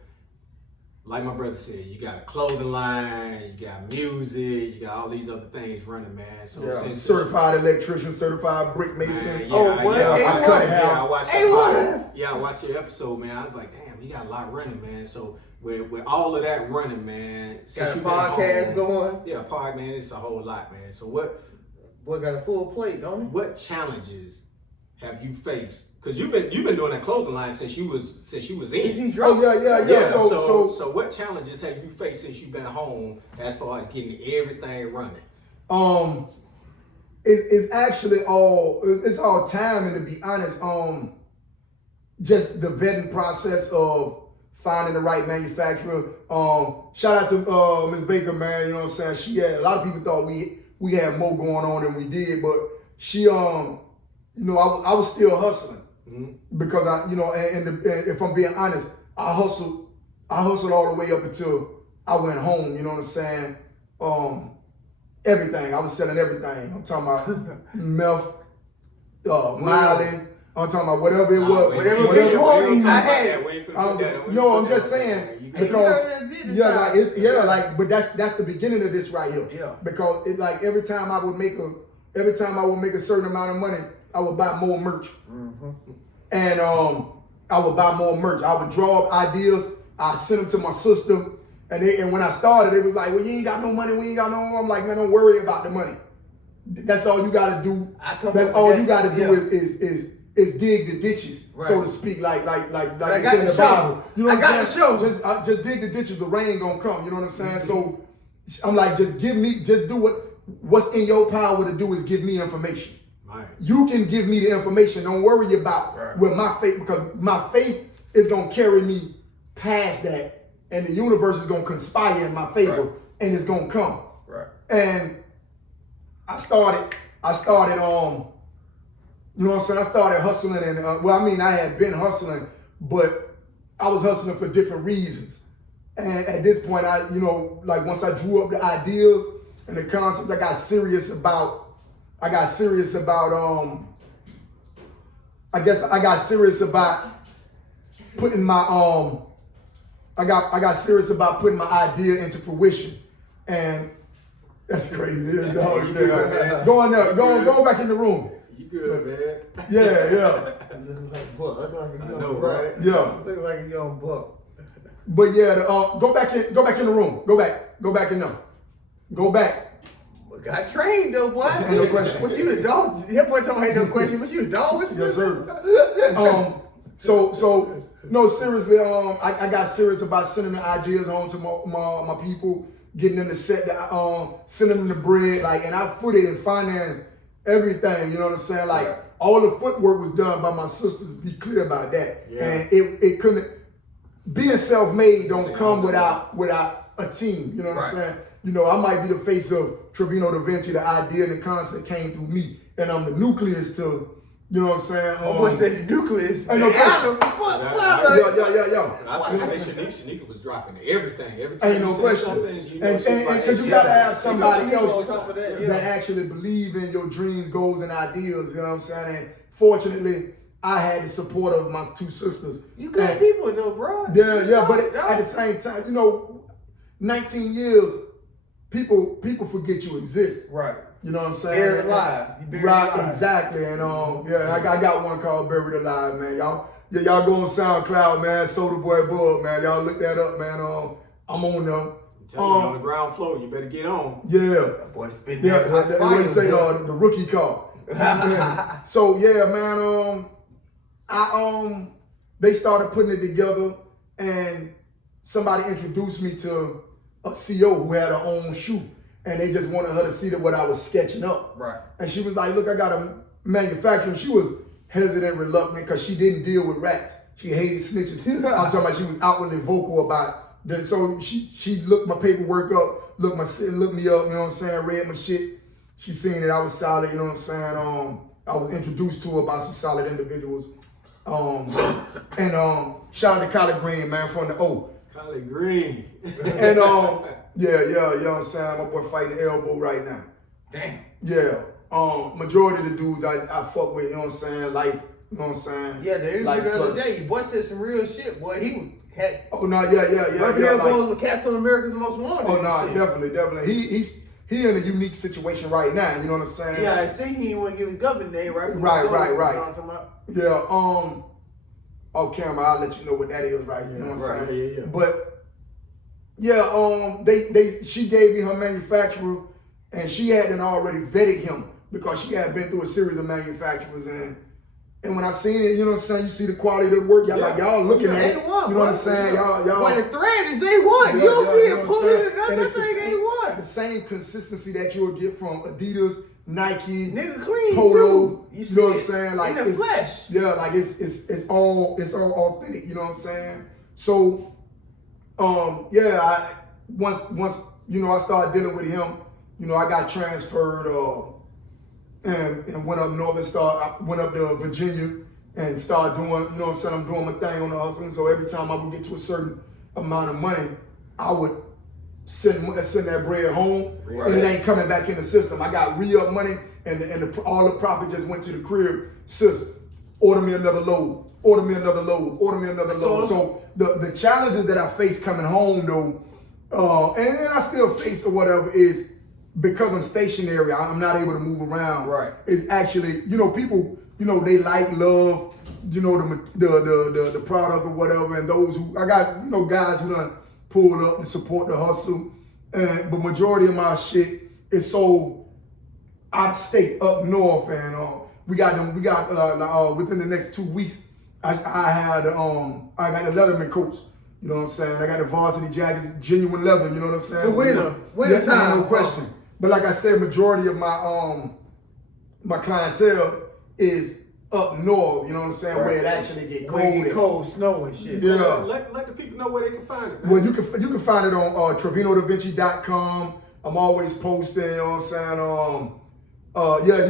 like my brother said, you got a clothing line, you got music, you got all these other things running, man. So certified electrician, certified brick mason. I watched your episode, man. I was like, damn, you got a lot running, man. So with all of that running, man, got a podcast going. Yeah, man, it's a whole lot, man. So what? Boy, got a full plate, don't he? What challenges have you faced? Because you've been doing that clothing line since you was in. Yeah. So what challenges have you faced since you've been home as far as getting everything running? It's actually all timing, to be honest. Just the vetting process of finding the right manufacturer. Shout out to Ms. Baker, man. You know what I'm saying? She had a lot of people thought we had more going on than we did, but she you know, I was still hustling. because and if I'm being honest, I hustled all the way up until I went home. You know what I'm saying? Everything. I was selling everything. I'm talking about meth, Miley. I'm talking about whatever it was. Whatever I had. No, I'm just saying because but that's the beginning of this right here. Yeah. Because it like every time I would make a certain amount of money, I would buy more merch. And I would buy more merch. I would draw up ideas. I sent them to my sister. And when I started, it was like, well, you ain't got no money. We ain't got no. I'm like, man, don't worry about the money. That's all you got to do. That's all you got to do is dig the ditches, so to speak, like I it's in the Bible. You know what I'm saying? Just dig the ditches. The rain gonna come. You know what I'm saying? So I'm like, just do what's in your power to do is give me information. Right. You can give me the information. Don't worry about with my faith, because my faith is gonna carry me past that, and the universe is gonna conspire in my favor, and it's gonna come. Right. And I started you know what I'm saying? I started hustling, and I had been hustling, but I was hustling for different reasons. And at this point, once I drew up the ideas and the concepts, I got serious about putting my I got serious about putting my idea into fruition. And that's crazy. Go back in the room. You good, man? Yeah. Looking like a buck. Looking like a young know, buck. right? Yeah. Looking like a young buck. But yeah, go back in the room. Go back in there. Go back. Got trained though, boy. No question. Was you the dog? That boy told me ain't no question. Was you the dog whisperer? Yes, sir. So no, seriously, I got serious about sending the ideas home to my people, getting them to sending them the bread, and I put it in finance, everything, you know what I'm saying? All the footwork was done by my sisters, be clear about that. Yeah. And it couldn't, being self-made don't come without a team, you know what I'm saying? I might be the face of Trevino Da Vinci, the idea and the concept came through me, and I'm the nucleus to, you know what I'm saying? What's that nucleus? I know. Yo. I was gonna say Shanika was dropping everything. Every time Ain't no you say question. something, And because you gotta have somebody else on top of that, that actually believe in your dreams, goals, and ideas. You know what I'm saying? And fortunately, I had the support of my two sisters. You got people though, bro. Yeah. But at the same time, 19 years, people forget you exist. Right. You know what I'm saying? Buried alive. You buried alive. Exactly. And I got one called Buried Alive, man. Y'all go on SoundCloud, man. SotaboyBUB, man. Y'all look that up, man. I'm on there. Tell you on the ground floor, you better get on. Yeah. That boy spitting that What they say, the rookie card. So yeah, man. They started putting it together, and somebody introduced me to a CO who had her own shoe. And they just wanted her to see what I was sketching up. Right. And she was like, look, I got a manufacturer. She was hesitant, reluctant, because she didn't deal with rats. She hated snitches. I'm talking about she was outwardly vocal about that. So she looked my paperwork up, looked me up, you know what I'm saying, read my shit. She seen that I was solid, you know what I'm saying. I was introduced to her by some solid individuals. Shout out to Collard Green, man, from the O. Collard Green. And yeah, you know what I'm saying? My boy fighting the elbow right now. Damn. Yeah. Majority of the dudes I fuck with, you know what I'm saying? Life, you know what I'm saying? Yeah, there is the other day. Your boy said some real shit, boy. He had. Oh no, yeah. Rubbing elbows with cats on America's Most Wanted. Oh no, definitely. He in a unique situation right now, you know what I'm saying? Yeah, I see he didn't want to give his government name, right? Right. You know what I'm talking about? Yeah, off camera, I'll let you know what that is right here, you know what I'm saying? Yeah. But yeah, she gave me her manufacturer, and she hadn't already vetted him because she had been through a series of manufacturers, and when I seen it, you know what I'm saying, you see the quality of the work, y'all looking at it, you know what I'm saying, y'all. When the thread is A1, you don't see it pulling another thing A1. The same consistency that you'll get from Adidas, Nike, nigga clean Polo, you know what I'm saying? Like in the flesh. Yeah, like it's all authentic, you know what I'm saying? So once I started dealing with him, I got transferred and went up north and went up to Virginia and start doing, you know what I'm saying, I'm doing my thing on the hustle. So every time I would get to a certain amount of money, I would send that bread home, and it ain't coming back in the system. I got re-up money, and all the profit just went to the crib. Sis, order me another load, order me another load, order me another load. So the challenges that I face coming home though, and I still face or whatever, is because I'm stationary, I'm not able to move around. Right. It's actually, you know, people, you know, they love, you know, the product or whatever, and those who, I got, you know, guys who done pulled up to support the hustle, but majority of my shit is sold out of state, up north, and we got within the next 2 weeks, I got the Leatherman coats. You know what I'm saying? I got the varsity jackets, genuine leather. You know what I'm saying? The winter time, no question. But like I said, majority of my clientele is up north. You know what I'm saying? Right. Where it actually get cold, snow and shit. Yeah. Let the people know where they can find it. Man. Well, you can find it on TrevinoDaVinci.com. I'm always posting. You know what I'm saying?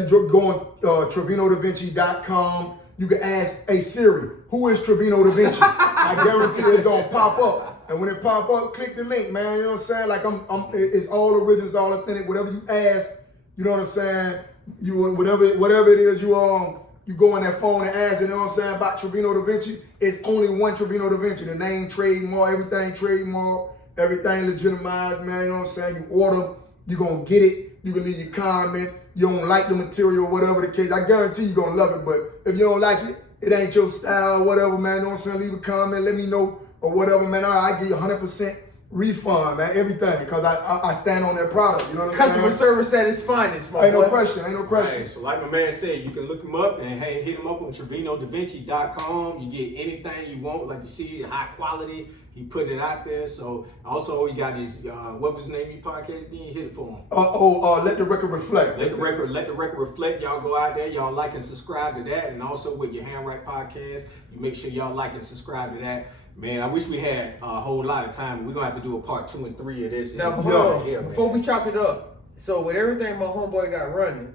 You go on TrevinoDaVinci.com. You can ask, hey Siri, who is Trevino Da Vinci? I guarantee it's gonna pop up. And when it pop up, click the link, man. You know what I'm saying? Like it's all original, it's all authentic. Whatever you ask, you know what I'm saying? You whatever it is, you go on that phone and ask, you know what I'm saying, about Trevino Da Vinci. It's only one Trevino Da Vinci. The name trademark, everything legitimized, man. You know what I'm saying? You order, you gonna get it. You can leave your comments. You don't like the material, whatever the case. I guarantee you're gonna love it. But if you don't like it, it ain't your style, whatever, man. You know what I'm saying? Leave a comment, let me know, or whatever, man. I give you 100% refund, man, everything, because I stand on that product. You know what I'm saying? Customer service at its finest, Ain't no question. Right, so like my man said, you can look him up and hey, hit him up on TrevinoDaVinci.com. You get anything you want, like you see, high quality. He put it out there. So also he got his what was his name? Your podcast again? Hit it for him. Let the record reflect. Let the record reflect. Y'all go out there. Y'all like and subscribe to that, and also with your Hand Right podcast, you make sure y'all like and subscribe to that. Man, I wish we had a whole lot of time. We're gonna have to do a part 2 and 3 of this. Now, before we chop it up, so with everything my homeboy got running,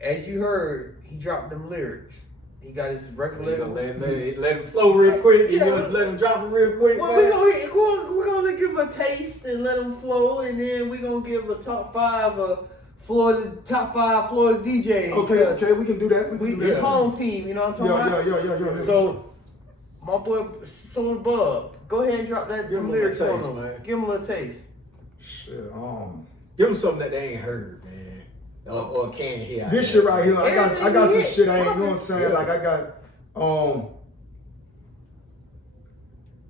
as you heard, he dropped them lyrics. He got his record label. Let him flow real quick. Yeah. Let him drop it real quick. Well, we're gonna give him a taste and let him flow, and then we're gonna give a top 5 Florida DJs. Okay, we can do that. It's home team, you know what I'm talking about? Yeah. So, my boy SotaboyBUB, go ahead and drop that lyrics on him. Man. Give him a little taste. Shit, give him something that they ain't heard, man. Or can't hear. This shit right here, I got some shit I ain't, you know what I'm saying? Like I got,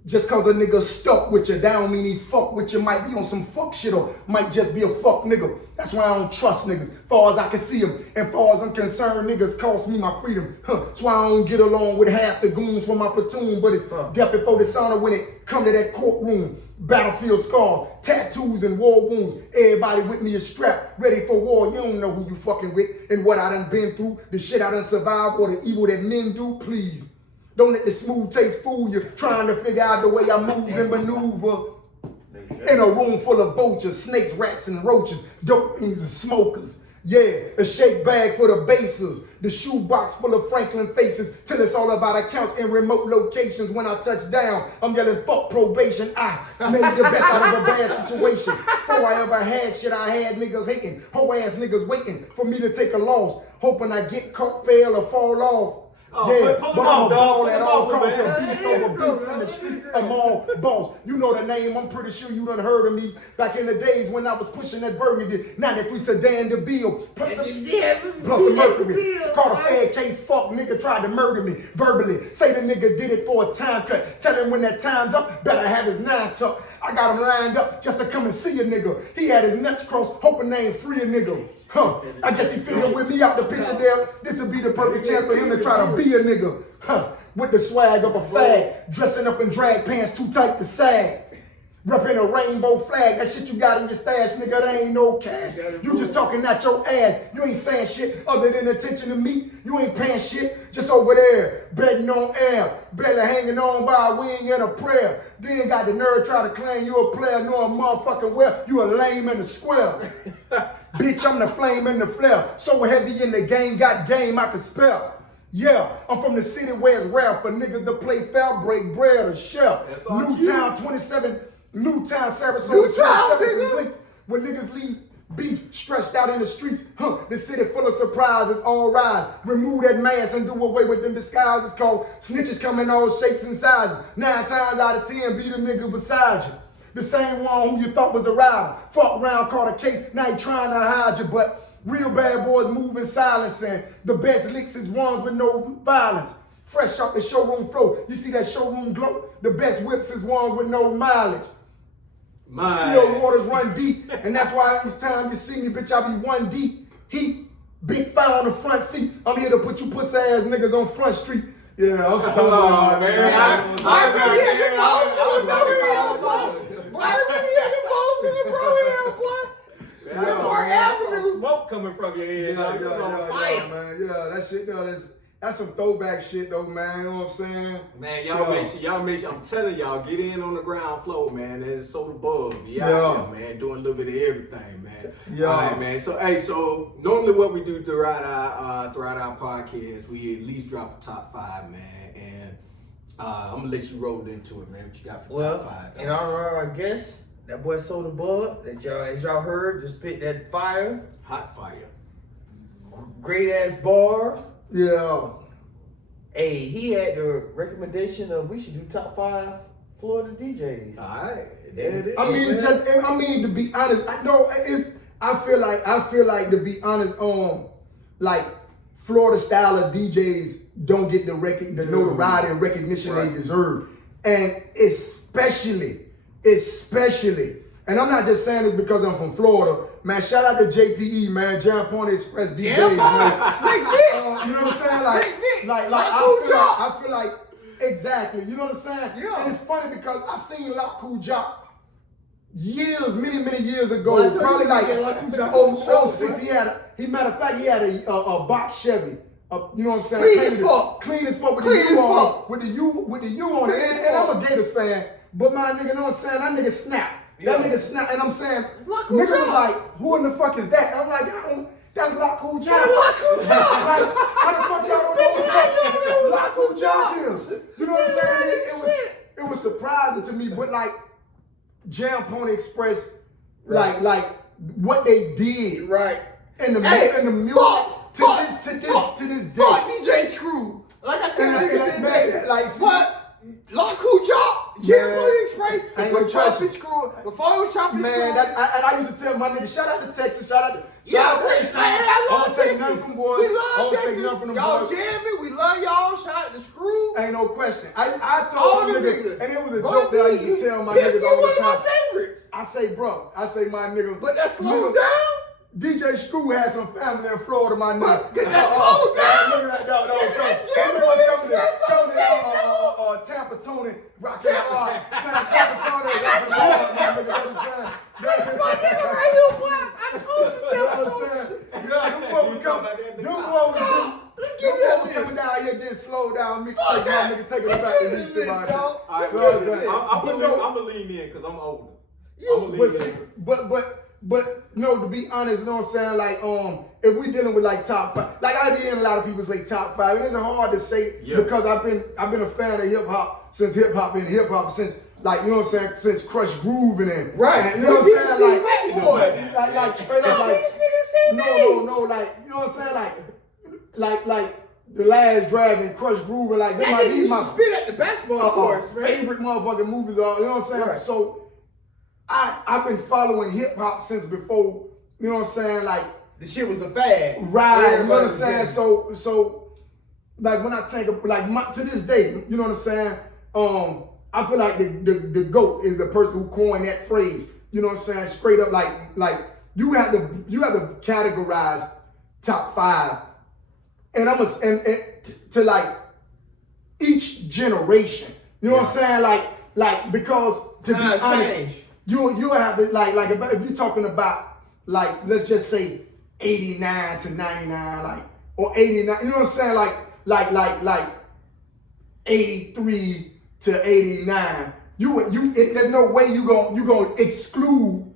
just cause a nigga stuck with you, that don't mean he fuck with you. Might be on some fuck shit or might just be a fuck nigga. That's why I don't trust niggas. Far as I can see them, and far as I'm concerned, niggas cost me my freedom. That's why I don't get along with half the goons from my platoon. But it's death before dishonor when it come to that courtroom. Battlefield scars, tattoos and war wounds. Everybody with me is strapped, ready for war. You don't know who you fucking with and what I done been through, the shit I done survived, or the evil that men do. Please, don't let the smooth taste fool you, trying to figure out the way I move and maneuver. In a room full of vultures, snakes, rats, and roaches, dope fiends and smokers. Yeah, a shake bag for the basers, the shoebox full of Franklin faces, till it's all about accounts in remote locations. When I touch down, I'm yelling fuck probation. I made the best out of a bad situation. Before I ever had shit, I had niggas hating, whole ass niggas waiting for me to take a loss, hoping I get caught, fail, or fall off. Yeah, but I'm a ball at all costs. The beast over beats in the street. I'm all boss. You know the name. I'm pretty sure you done heard of me back in the days when I was pushing that Burgundy 93 Sedan DeVille. Plus the Mercury. Caught a fed case. Fuck nigga tried to murder me verbally. Say the nigga did it for a time cut. Tell him when that time's up, better have his 9 tucked. I got him lined up just to come and see a nigga. He had his nuts crossed, hoping they ain't free a nigga. I guess he figured with me out the picture there, this would be the perfect chance for him to try to be a nigga. With the swag of a fag, dressing up in drag pants too tight to sag. Repping a rainbow flag, that shit you got in your stash, nigga, that ain't no cash. You just talking out your ass. You ain't saying shit other than attention to me. You ain't paying shit, just over there, betting on air, barely hanging on by a wing and a prayer. Then got the nerve try to claim you a player, knowing motherfucking well you a lame in the square. Bitch, I'm the flame in the flare. So heavy in the game, got game I can spell. Yeah, I'm from the city where it's rare for niggas to play fair, break bread, or share. Newtown, 27, Newtown, Sarasota, 27 links where niggas leave beef stretched out in the streets. The city full of surprises, all rise. Remove that mask and do away with them disguises. Called snitches come in all shapes and sizes. 9 times out of 10, be the nigga beside you. The same one who you thought was a rider. Fuck around, caught a case, now he trying to hide you, but real bad boys move in silence, and the best licks is ones with no violence. Fresh off the showroom floor, you see that showroom glow? The best whips is ones with no mileage. Still waters run deep, and that's why each time you see me, bitch, I be 1 deep. Heat, big fire on the front seat. I'm here to put you pussy ass niggas on Front Street. Yeah, I'm stuck on man. I remember you had the balls in the bro. I remember you had the balls in the bro, boy. Some smoke coming from your head. Yeah, man. Yeah, that shit, that's some throwback shit though, man. You know what I'm saying? Man, y'all make sure, I'm telling y'all, get in on the ground floor, man. There's SotaboyBUB. Be out there, man, doing a little bit of everything, man. Yeah. All right, man. So normally what we do throughout our podcast, we at least drop a top 5, man. And I'm gonna let you roll into it, man. What you got for top 5? In honor of our guest, that boy SotaboyBUB, that as y'all heard, just spit that fire. Hot fire. Great ass bars. Yeah. Hey, he had the recommendation of we should do top 5 Florida DJs. All right, there it is. I mean, to be honest, I feel like to be honest, like Florida style of DJs don't get the notoriety and recognition they deserve, and especially, and I'm not just saying this because I'm from Florida. Man, shout out to JPE, man, John Pony Express DJs, man. Slick Vic. You know what I'm saying? Like I feel like exactly. You know what I'm saying? Yeah. And it's funny because I seen Lock Cool Jock many years ago. Probably like 06. Matter of fact, he had a box Chevy. You know what I'm saying? Clean as fuck with the U on it. And I'm a Gators fan, but my nigga, you know what I'm saying? That nigga snap. That nigga snap, and I'm saying, nigga was like, who in the fuck is that? I'm like, that's Lock Cool Jock. Lock Cool Jock. Like, how the fuck y'all don't know what the fuck Lock Cool Jock is? You know what I'm saying? It was surprising to me, but like Jam Pony Express, like what they did, right? And the music to this day. Fuck DJ Screw. Like I tell niggas, like what? Lock Cool Jock, Jam Pony Express, with Choppy Screw, before it was Choppy Screw. Man, and I used to tell my niggas, shout out to Texas, shout out to Texas. I love Texas. Take nothing from boys. We love Texas. Texas. Take Y'all boys. jamming, we love y'all. Shout out to Screw. Ain't no question. I told all the niggas, and it was a joke that I used to tell my niggas all one the time. Of my favorites. I say my nigga. But that slowed down. DJ Screw had some family in Florida, my nigga. Get that slowed down. Look at that dog. Tampa Tony, rockin' hard. Tampa Tony, rockin' hard. That's my nigga right here, boy. I told you, Tampa Tony. Yeah, them boys would come. Let's get that bitch. Coming down here, then slow down, mix it down, nigga, take it back to this shit, man. I'm gonna lean in because I'm older. But no, to be honest, you know what I'm saying? Like, if we dealing with like top 5, like I be hearing a lot of people say top 5, and it's hard to say because I've been a fan of hip hop since like, you know what I'm saying, since Crush Groove and right. You know what I'm saying? Like straight up like no, like, you know what I'm saying? Like The Last Dragon, Crush Groove, and like these my spit at the basketball course, favorite motherfucking movies are, you know what I'm saying? Right. So I've been following hip hop since before, you know what I'm saying? Like the shit was a fad. Right, you know what I'm saying? So like when I think of like to this day, you know what I'm saying? I feel like the GOAT is the person who coined that phrase. You know what I'm saying? Straight up like you have to categorize top 5. And to like each generation. You know what I'm saying? Like because to be honest, you have to like if you're talking about like let's just say 89 to 99, like or 89, you know what I'm saying? Like 83 to 89. There's no way you gonna exclude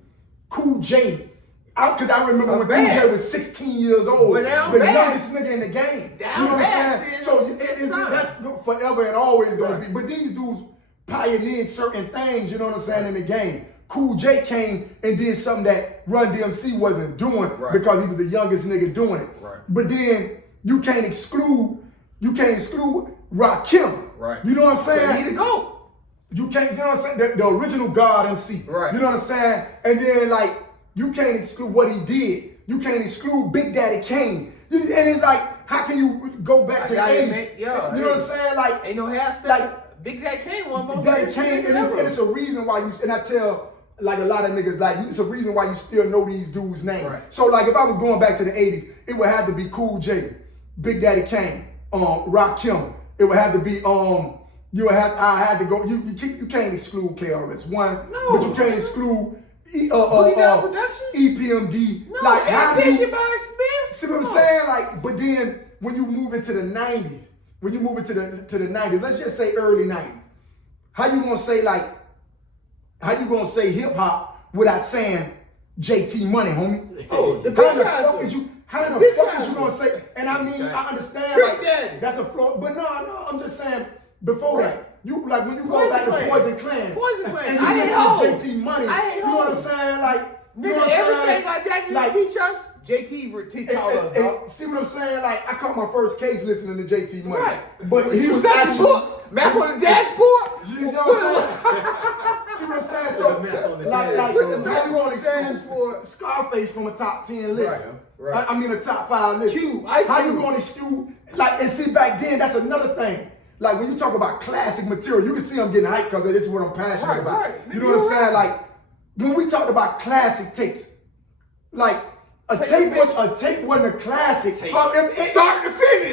Cool J Because I remember when bad. Cool J was 16 years old. Well, now the bad. youngest nigga in the game. Down You know what bad I'm saying? still. So that's forever and always gonna Right. be. But these dudes pioneered certain things, you know what I'm saying, in the game. Cool J came and did something that Run DMC wasn't doing because he was the youngest nigga doing it. Right. But then you can't exclude Rakim. Right. You know what I'm saying? He the GOAT. You can't, you know what I'm saying? The original God MC. Right. You know what I'm saying? And then like, you can't exclude what he did. You can't exclude Big Daddy Kane. And it's like, how can you go back to the 80s? You know what I'm saying? Like, ain't no half step. like, Big Daddy Kane one more. Big Daddy Kane, and it's a reason why you, and I tell like a lot of niggas, like, it's a reason why you still know these dudes' names. Right. So like, if I was going back to the 80s, it would have to be Cool J, Big Daddy Kane, Rakim. It would have to be, I had to go, you can't exclude KRS-One, but you can't exclude EPMD. No, like, how do you, Smith. see what I'm saying? Like, but then when you move into the 90s, when you move into the 90s, let's just say early 90s, how you gonna say hip hop without saying JT Money, homie? Oh, the how big the fuck is you? How the fuck is you gonna say? And I mean, I understand Trick Daddy. that's a flaw, but no, I'm just saying before that, you like when you go Poison back Clan. to Poison Clan, Poison Clan. and you I hate listen hoes. to JT Money, I hate you know what I'm hoes. saying? Like, you know Nigga, what I'm saying? everything like that you teach us, JT teach all us, dog. See what I'm saying? Like, I caught my first case listening to JT Money. Right. But he was studying actually books, map on the dashboard. You know what I'm saying? See what I'm saying? So, like, Put the how map you on gonna the exclude dashboard. Scarface from a top 10 list? Right. I mean, a top 5 list. Cube, Ice How you Cube. gonna exclude? Like, and see, back then, that's another thing. Like, when you talk about classic material, you can see I'm getting hyped because this is what I'm passionate about. Right. You know what I'm saying? Like, when we talked about classic tapes, like, a tape wasn't a classic. Start to finish.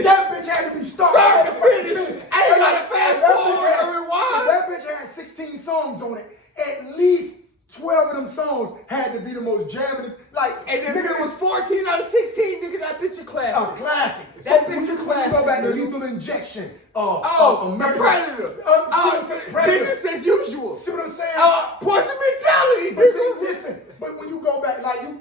That bitch had to be Start to finish. I ain't gotta fast forward or rewind. That bitch had 16 songs on it. At least 12 of them songs had to be the most jamming. Like, And if it was 14 out of 16, nigga, that bitch a classic. a classic. That So bitch a when you classic, go back to nigga. Lethal Injection. The American- Predator. See what I'm saying? Predator. Business as usual. See what I'm saying? Poison mentality, But see, nigga. listen, but when you go back, like you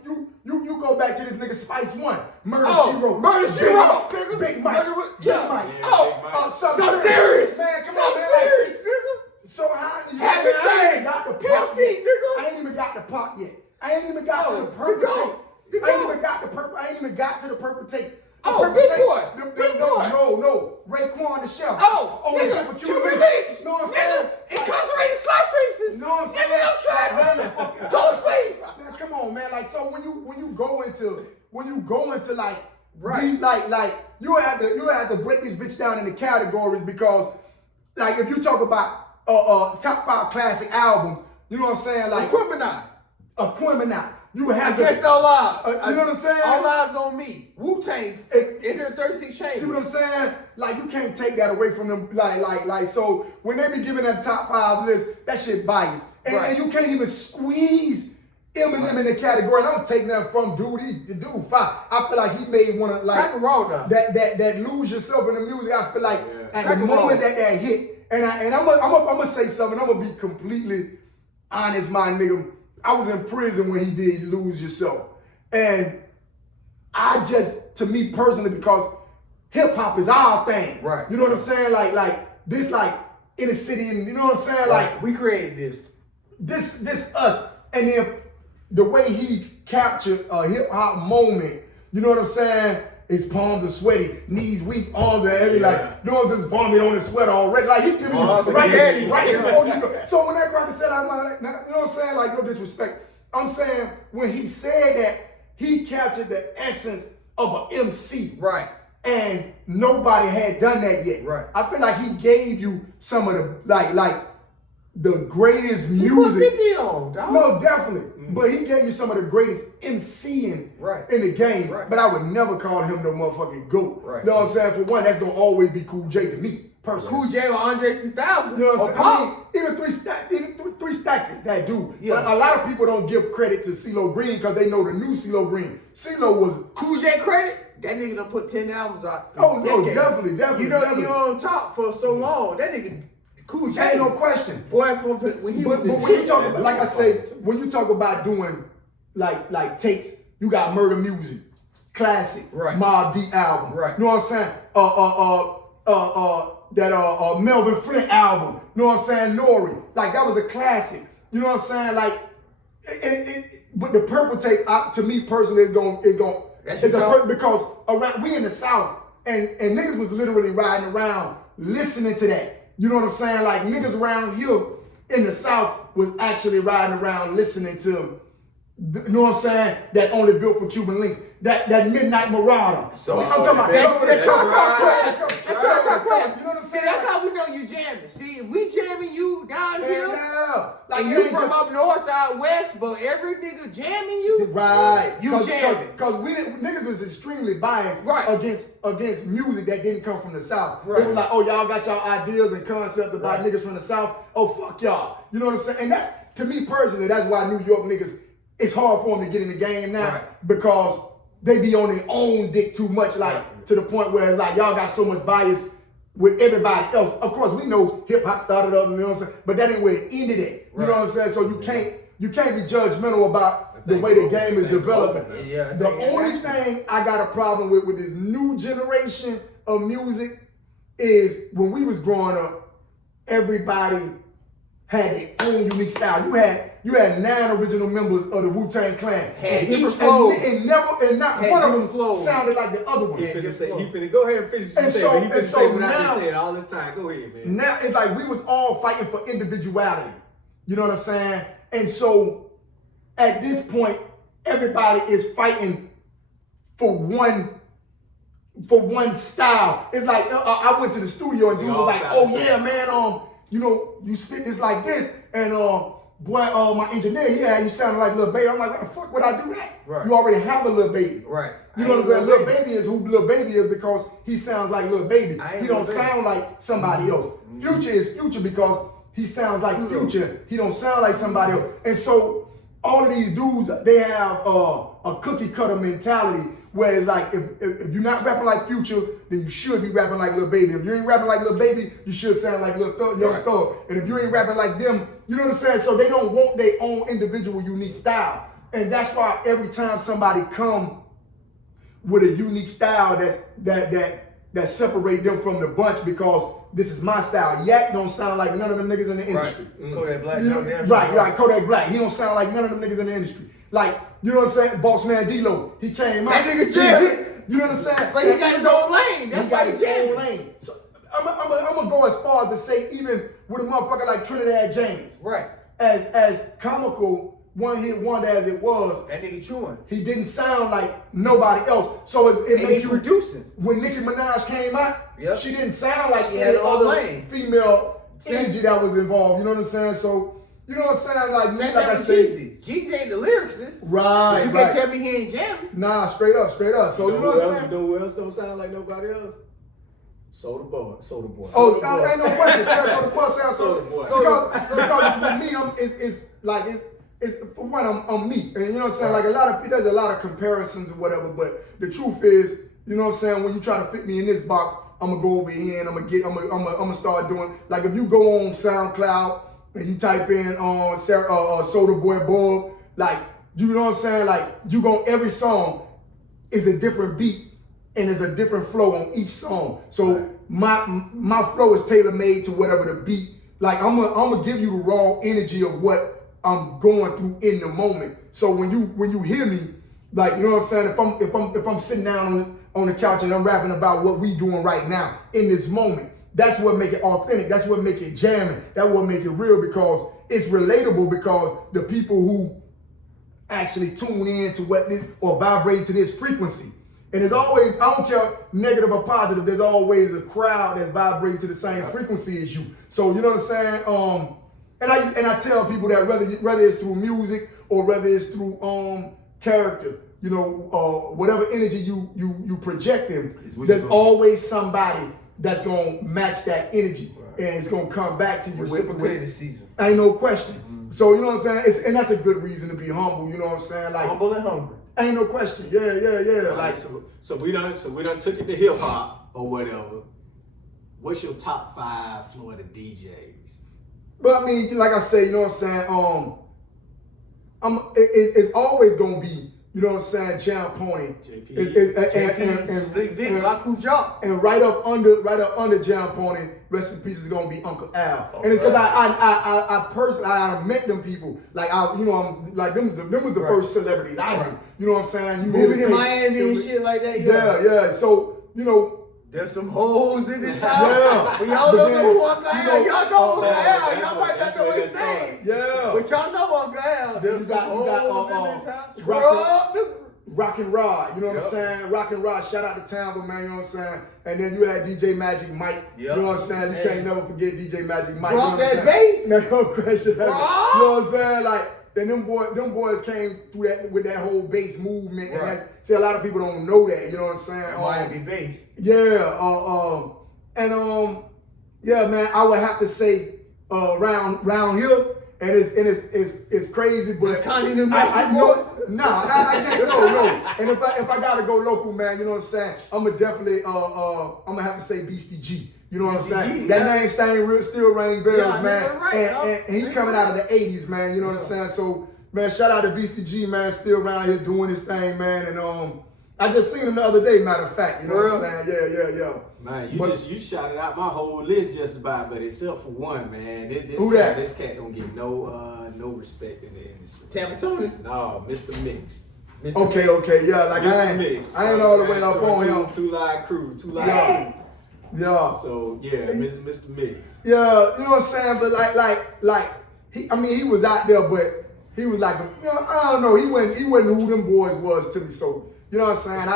go back to this nigga Spice One, Murder She Wrote, Murder She Big Wrote, Mike, nigga. Big Mike, Murder with- Big yeah. Mike. Oh, so serious, man, come so on, man. serious, nigga. So how do you? Happy I ain't Day, even got the Pimp pop C, yet. nigga. I ain't even got the pop yet. I ain't even got to the The purple GOAT. tape. The I ain't GOAT. even got the purple. I ain't even got to the purple tape. The Oh, purple Big tape- Boy. Big Boy. No. Raekwon the Chef. Oh, Only nigga, for Cuban links. Know what I'm Nigga, saying? incarcerated Scarfaces. Know what I'm saying? Nigga, don't try me. Ghostface. Man, come on, man. Like, so when you go into like Right. these, like you have to break this bitch down into categories because like if you talk about top 5 classic albums, you know what I'm saying? Like Aquemini. You have Against to. all odds. You know what I'm saying? All eyes on me. Wu-Tang. Enter 36 Chambers. See what I'm saying? Like you can't take that away from them. Like so when they be giving that top 5 list, that shit biased. And you can't even squeeze Eminem in the category. And I don't take nothing from dude. Dude, fine. I feel like he made one of like Crack and roll now. that lose yourself in the music. I feel like at Crack the and roll. moment that hit, and I'm gonna say something. I'm gonna be completely honest, my nigga. I was in prison when he did Lose Yourself. And I just, to me personally, because hip hop is our thing. Right. You know what I'm saying? Like this like inner city, and you know what I'm saying? Like we created this. this us. And then the way he captured a hip hop moment, you know what I'm saying? His palms are sweaty, knees weak, arms are heavy, like doing his vomit on his sweater already. Like he giving you right before you go. So when that cracker said, I'm like, you know what I'm saying? Like no disrespect. I'm saying when he said that, he captured the essence of an MC. Right. And nobody had done that yet. Right. I feel like he gave you some of the like the greatest He put music. 50 on, dog. No, definitely. But he gave you some of the greatest MCing in the game. Right. But I would never call him no motherfucking GOAT. Right. You know what I'm saying? For one, that's gonna always be Cool J to me, personally. Cool J or Andre 3000. You know what I'm or saying? Pop. I mean, even three stacks is that dude. Yeah. But a lot of people don't give credit to CeeLo Green because they know the new CeeLo Green. CeeLo was Cool J credit, that nigga done put 10 albums out. Oh, no, decades. definitely. You know, you on top for so long. That nigga, Cool J. ain't no question. Boy, when he was But when you talk about, like I say, when you talk about doing like tapes You got Murder Music, classic. Right. Mobb Deep album. Right. You know what I'm saying? That Melvin Flint album. You know what I'm saying? Nori. Like that was a classic. You know what I'm saying? Like, but the Purple Tape, to me personally, is going because around we in the South and niggas was literally riding around listening to that. You know what I'm saying? Like niggas around here in the South was actually riding around listening to, you know what I'm saying? That Only Built for Cuban Links. That Midnight Marauder. So I'm talking about That's that. right. You know what I'm See, saying? that's how we know you jamming. See, if we jamming you down here, Yeah. Like and you from up north, out west, but every nigga jamming you, right. You jamming. Because niggas was extremely biased Right. against music that didn't come from the South. Right. It was like, oh, y'all got y'all ideas and concepts about niggas from the South. Oh, fuck y'all. You know what I'm saying? And that's, to me personally, that's why New York niggas, it's hard for them to get in the game now because they be on their own dick too much, like to the point where it's like y'all got so much bias with everybody else. Of course, we know hip hop started up, you know what I'm saying, but that ain't where it ended at. You know what I'm saying? So you can't be judgmental about the way the game is developing. The only thing I got a problem with this new generation of music is when we was growing up, everybody had their own unique style. You had 9 original members of the Wu-Tang Clan. Had and different flows. And not Had one of different them flows. sounded like the other one. He finna go ahead and finish what you say, but he finna say what I just said all the time. Go ahead, man. Now it's like we was all fighting for individuality. You know what I'm saying? And so at this point, everybody is fighting for one style. It's like I went to the studio and dude was like, "Oh yeah, man, you know, you spit this like this," and boy, my engineer, you sounded like Lil Baby. I'm like, "What the fuck would I do that?" Right. You already have a Lil Baby. Right. You know what I'm saying? Lil Baby is who Lil Baby is because he sounds like Lil Baby. He don't sound like somebody else. Future is Future because he sounds like Future. He don't sound like somebody else. And so all of these dudes, they have a cookie cutter mentality. Whereas like if you're not rapping like Future, then you should be rapping like Lil Baby. If you ain't rapping like Lil Baby, you should sound like Young Thug. And if you ain't rapping like them, you know what I'm saying? So they don't want their own individual unique style. And that's why every time somebody come with a unique style that separate them from the bunch because this is my style. Yak don't sound like none of them niggas in the industry. Kodak Black. Right, Kodak Black. He don't sound like none of them niggas in the industry. Like, you know what I'm saying? Boss Man D-Lo, he came out. That nigga jamming. You know what I'm saying? But he got his own lane. That's why he jamming. Lane. So I'm gonna go as far as to say, even with a motherfucker like Trinidad James, Right. as comical one hit wonder as it was, That nigga chewing. he didn't sound like nobody else. So it And made he you producing. when Nicki Minaj came out, she didn't sound like She any had her own other lane. female energy that was involved. You know what I'm saying? So you know what I'm saying? Like, Same like I thing with said, Jeezy. Jeezy ain't the lyricist. right? But you can't tell me he ain't jamming. Nah, straight up. So you know what I'm saying? You know who else don't sound like nobody else? Sotaboy. Oh, ain't no question. Sotaboy sounds Sotaboy. Because with me, it's for one, I'm me, and you know what I'm saying. Like there's a lot of comparisons or whatever. But the truth is, you know what I'm saying. When you try to fit me in this box, I'm gonna go over here and I'm gonna start doing. Like if you go on SoundCloud and you type in on SotaboyBUB, like you know what I'm saying. Like you gon' every song is a different beat. And there's a different flow on each song. So my flow is tailor-made to whatever the beat. Like I'm gonna give you the raw energy of what I'm going through in the moment. So when you hear me, like you know what I'm saying, if I'm sitting down on the couch and I'm rapping about what we doing right now in this moment, that's what make it authentic. That's what make it jamming. That's what make it real because it's relatable because the people who actually tune in to what this or vibrate to this frequency. And there's always, I don't care negative or positive, there's always a crowd that's vibrating to the same frequency as you. So you know what I'm saying? And I tell people that whether it's through music or whether it's through character, you know, whatever energy you project in, there's always somebody that's gonna match that energy and it's gonna come back to you. This season. Ain't no question. So you know what I'm saying? And that's a good reason to be humble. You know what I'm saying? Like humble and hungry. Ain't no question. Yeah. Like so we done took it to hip hop or whatever. What's your top 5 Florida DJs? But I mean, like I say, you know what I'm saying? It's always gonna be you know what I'm saying, Jam Pony. JP. And right up under Jam Pony, rest in peace is gonna be Uncle Al. And because I personally I met them people. Like I'm like them was the first celebrities I knew. You know what I'm saying? You moving in Miami and shit like that. Yeah. So, there's some hoes in this house. Yeah. But y'all don't know who Uncle Al. Y'all know Uncle Al. Y'all might not know his name. Yeah. But y'all know Uncle Al. There's some hoes in this house. Rock and Rod, you know what I'm saying? Rock and Rod, shout out to Tampa, man, you know what I'm saying? And then you had DJ Magic Mike, you know what I'm saying? You can't never forget DJ Magic Mike. Drop that bass. No question. You know what I'm saying? Like, and them boys came through that with that whole bass movement. And see, a lot of people don't know that, you know what I'm saying? Miami bass. Yeah, yeah, man, I would have to say round here. And it's crazy, but it's kind of I can't. No. And if I gotta go local, man, you know what I'm saying? I'ma definitely I'm gonna have to say Beastie G. You know what I'm saying? That name still ring bells, man. And he coming out of the '80s, man. You know what I'm saying? So, man, shout out to Beastie G, man. Still around here doing his thing, man. And I just seen him the other day, matter of fact. You know what I'm saying? Yeah. Man, you shouted out my whole list just about, but except for one, man. This cat don't get no respect in the industry. Tampa Tony? No, Mr. Mix. Okay, yeah. Like Mr. Mix. I ain't all the way up on him. Two Live Crew. Yeah. So yeah, Mr. Mix. Yeah, you know what I'm saying? But like he was out there, but he was like, I don't know, he wasn't who them boys was to me. So you know what I'm saying?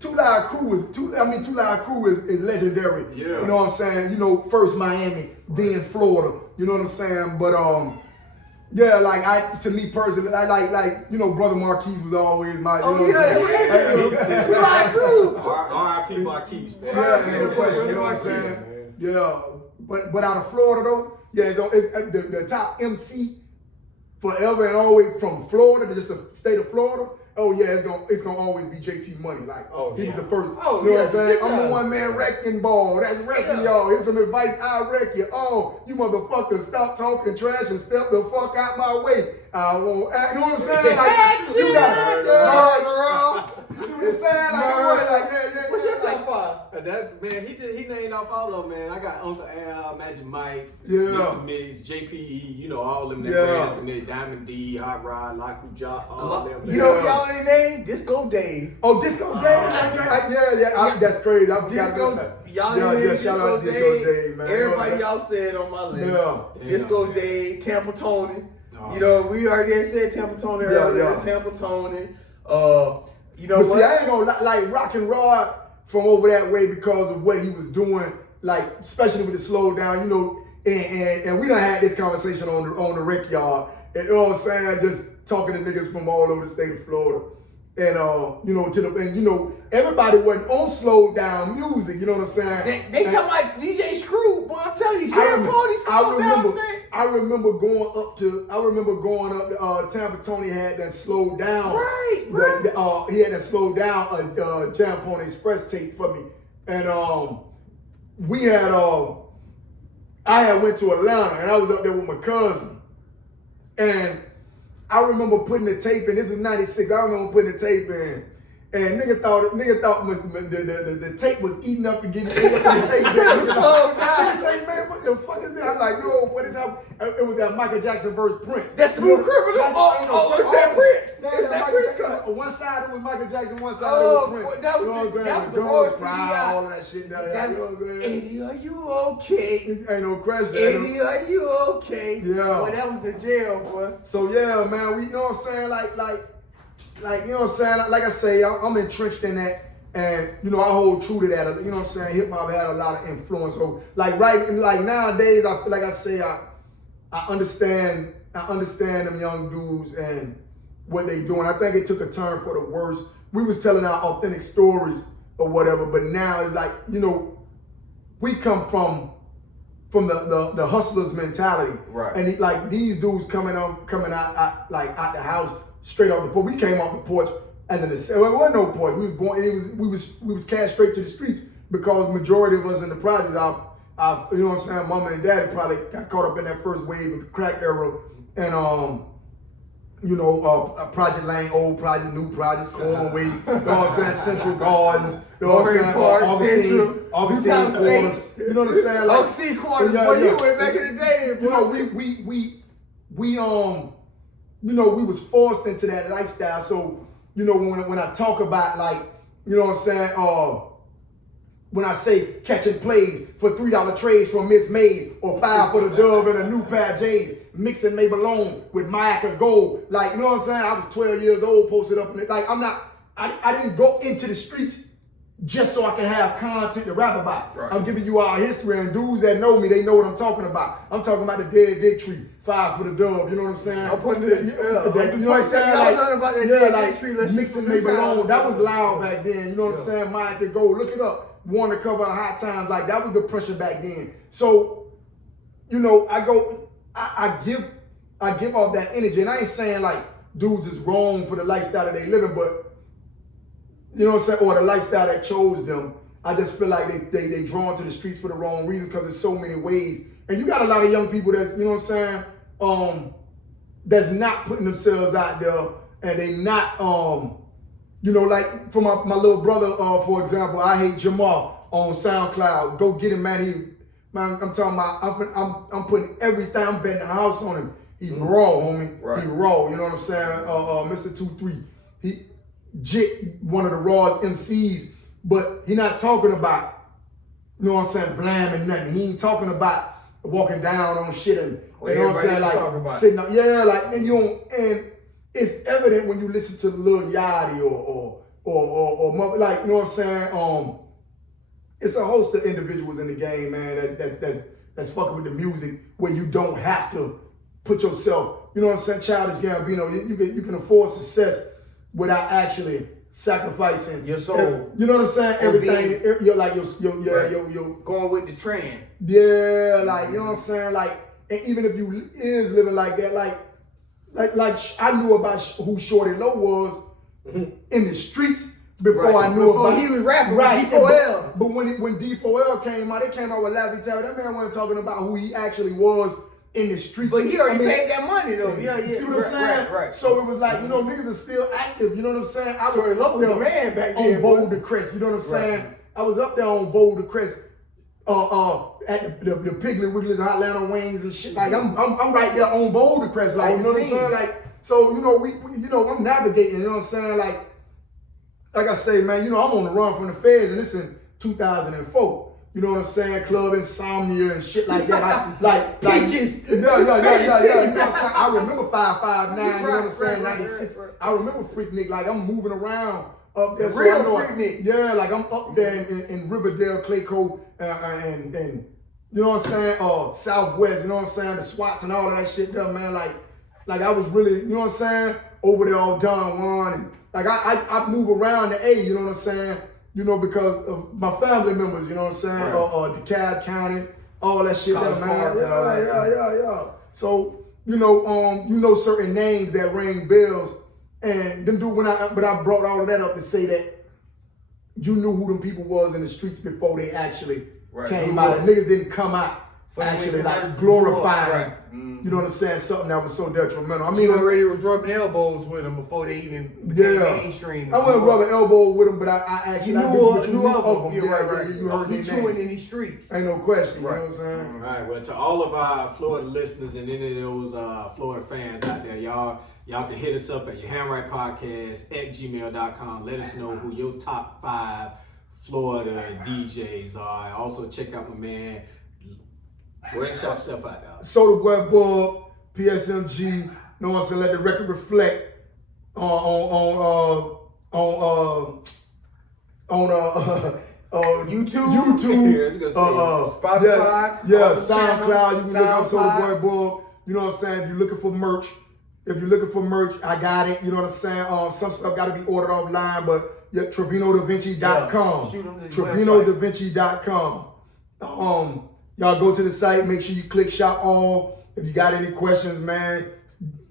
Two Live Crew is legendary. Yeah. You know what I'm saying? First Miami, then Florida. You know what I'm saying? But to me personally, Brother Marquise was always my. Two Live Crew. R.I.P. Marquise. You know what I'm saying? Yeah. But out of Florida though, it's the top MC forever and always from Florida, just the state of Florida. Oh yeah, it's gonna always be JT Money. Like he was the first. You know what I'm saying? I'm the one man wrecking ball. That's wrecking y'all. Here's some advice. I wreck you. Oh, you motherfuckers, stop talking trash and step the fuck out my way. I won't act. You know what I'm saying? Like you got You see what I'm saying? Like what's your top five? That man, he named off all of them, man. I got Uncle Al, Magic Mike, Mr. Mix, JPE, all them that ran up in there, Diamond D, Hot Rod, Laku Jock, all them. You know y'all ain't name? Disco Dave. Oh, Disco Dave. That's crazy. I forgot y'all ain't name shout out to Disco Dave, man. Everybody y'all said on my list. Disco Dave, Tampa Tony. We already said Tampa Tony earlier. Tampa Tony. See, I ain't gonna like Rock and Rod from over that way because of what he was doing, like especially with the slow down, and we done had this conversation on the rec yard. And, you know what I'm saying? Just talking to niggas from all over the state of Florida. And everybody wasn't on slow down music, you know what I'm saying? They talking about DJ Screw, boy, I'm telling you, Jam Pony slow down thing. I remember going up to Tampa Tony had that slowed down. Right. He had that slowed down Jam Pony Express tape for me. And we had I had went to Atlanta and I was up there with my cousin. And I remember putting the tape in. This was '96. I remember putting the tape in, and nigga thought the tape was eating up and getting ate up in the tape. Nigga say, man, what the fuck is this? I'm like, yo, what is happening? It was that Michael Jackson verse Prince. That Smooth Criminal. It's that Prince. It's that Prince cut. One side it was Michael Jackson, one side it was Prince. That was the Royal CD. All of that shit down there. You know what I'm saying? Eddie, are you okay? Ain't no question. Eddie, are you okay? Yeah. Boy, that was the jail, boy. So yeah, man, you know what I'm saying? Like, you know what I'm saying? Like I say, I'm entrenched in that, and I hold true to that. You know what I'm saying? Hip hop had a lot of influence. So like nowadays, I understand them young dudes and what they doing. I think it took a turn for the worse. We was telling our authentic stories or whatever, but now it's like, we come from the hustler's mentality. Right. And like these dudes coming out the house straight off the porch. We came off the porch as an well, there wasn't no porch. We was born. We was cast straight to the streets because majority of us in the projects, you know what I'm saying, mama and daddy probably got caught up in that first wave of the crack era, and you know, Project Lane, old project, new projects, Cornway, you know what I'm saying, Central Gardens, you know what I'm saying, Augustine Quarters, you know what I'm saying, like Augustine Quarters, boy, you went back in the day, you know, we you know, we was forced into that lifestyle. So, you know, when I talk about like, you know what I'm saying, when I say catching plays for $3 trades from Miss Mays or 5 for the Dove and a new pair of J's, mixing Maybelline with Myaca Gold. Like, you know what I'm saying? I was 12 years old, posted up in it. Like, I didn't go into the streets just so I can have content to rap about. Right. I'm giving you our history, and dudes that know me, they know what I'm talking about. I'm talking about the Dead Dick Tree, 5 for the Dove, you know what I'm saying? I'm putting it, you know what I'm saying? Like, about that Dead Dick Tree. Mixing Maybelline, that was loud back then, you know what I'm saying? Myaca Gold, look it up. Wanted to cover Hot Times, like that was the pressure back then. So, you know, I give off that energy, and I ain't saying like dudes is wrong for the lifestyle that they living, but you know what I'm saying, or the lifestyle that chose them. I just feel like they drawn to the streets for the wrong reasons because there's so many ways, and you got a lot of young people that's, you know what I'm saying, that's not putting themselves out there, and they not you know, like for my little brother, for example, I Hate Jamal on SoundCloud. Go get him, man. I'm talking about, I'm putting everything, I'm betting the house on him. He raw, homie. Right. He raw, you know what I'm saying? Mr. 2-3. He Jit, one of the rawest MCs, but he not talking about, you know what I'm saying, blaming nothing. He ain't talking about walking down on shit and, you know what I'm saying, like sitting up, yeah, like, and you don't, and it's evident when you listen to Lil Yachty or like, you know what I'm saying? It's a host of individuals in the game, man, that's fucking with the music where you don't have to put yourself, you know what I'm saying, Childish Gambino, you can afford success without actually sacrificing your soul. You know what I'm saying? Everything, you're like you're going with the trend. Yeah, like, you know what I'm saying? Like, and even if you is living like that, like I knew about who Shorty Low was in the streets before I knew about he was rapping right, with D4L. But when D4L came out, it came out with Laffy Taffy. That man wasn't talking about who he actually was in the streets. But he already paid that money though. Yeah. See what I'm saying? Right. So it was like, you know, niggas are still active. You know what I'm saying? I was up there man back on then, Boulder Crest. You know what I'm saying? I was up there on Boulder Crest. At the Piggly Wigglies, Atlanta Wings and shit. Like I'm right there on Boulder Crest. Like, you know what I'm saying? Like, so, you know, we you know, I'm navigating, you know what I'm saying? Like I say, man, you know, I'm on the run from the feds, and it's in 2004. You know what I'm saying? Club Insomnia and shit like that. Like Peaches. Yeah. You know what I'm saying? I remember 559, you know what I'm saying? 96. I remember Freaknik, like I'm moving around up there. Real Freaknik. Yeah, like I'm up there in Riverdale, Clayco, and you know what I'm saying? Southwest, you know what I'm saying? The SWATs and all of that shit there, man. Like I was really, you know what I'm saying? Over there on Don Juan. And like I move around the A, you know what I'm saying? You know, because of my family members, you know what I'm saying? Right. DeKalb County, all that shit there, man. Yeah. So, you know certain names that ring bells. And them dude, but I brought all of that up to say that you knew who them people was in the streets before they actually came out. And niggas didn't come out actually like glorifying, you know what I'm saying, something that was so detrimental. I mean, you already was rubbing elbows with them before they even became mainstream. I wasn't rubbing elbows with them, but I actually knew of them. You heard me chewing in these streets. Ain't no question, you know what I'm saying? All right, well, to all of our Florida listeners and any of those Florida fans out there, y'all can hit us up at yourhandrightpodcast@gmail.com. Let us know who your top 5 Florida DJs are. Also, check out my man. Go ahead and shout yourself out, dog. SotaboyBUB, PSMG. You know what I'm saying? Let the record reflect on YouTube, Spotify, SoundCloud. You can look up SotaboyBUB. You know what I'm saying? If you're looking for merch, I got it. You know what I'm saying? Some stuff got to be ordered offline, but TrevinoDaVinci.com. TrevinoDaVinci.com. Y'all go to the site. Make sure you click shop all. If you got any questions, man,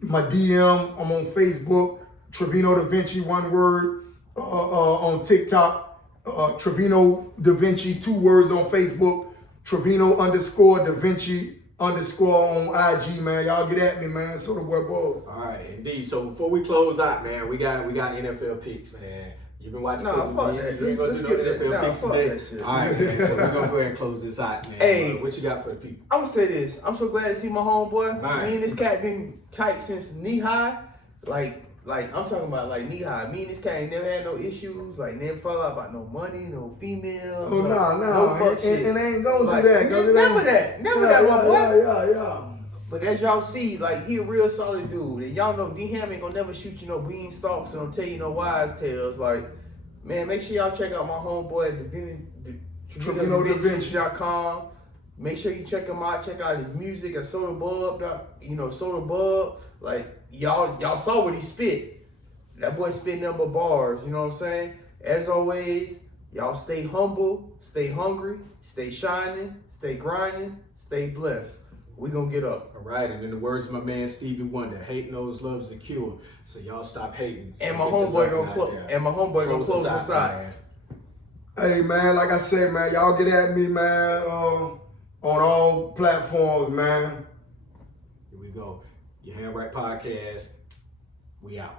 my DM. I'm on Facebook. Trevino Da Vinci, one word. On TikTok. Trevino Da Vinci, 2 words on Facebook. Trevino _Da Vinci on IG, man. Y'all get at me, man. SotaboyBUB. All right, indeed. So before we close out, man, we got NFL picks, man. You've been watching football. You ain't gonna do no NFL picks today. All right, man. So we're gonna go ahead and close this out, man. Hey, what you got for the people? I'm gonna say this. I'm so glad to see my homeboy. Right. Me and this cat been tight since knee high. Like I'm talking about like knee high. Me and this cat ain't never had no issues. Like never fall out about no money, no females. Oh, no fuck shit. And they ain't gonna Like, do that. never that, my boy. Yeah. But as y'all see, like he a real solid dude, and y'all know D-Ham ain't gonna never shoot you no beanstalks and don't tell you no wise tales. Like, man, make sure y'all check out my homeboy at TribunalDaVinci.com. Make sure you check him out. Check out his music at SotaboyBUB. SotaboyBUB. Like y'all saw what he spit. That boy spit number bars. You know what I'm saying? As always, y'all stay humble, stay hungry, stay shining, stay grinding, stay blessed. We gonna get up. All right, and in the words of my man Stevie Wonder, hate knows love's the cure. So y'all stop hating. And my homeboy gonna close us out. Hey, man, like I said, man, y'all get at me, man, on all platforms, man. Here we go. Your Hand Right Podcast. We out.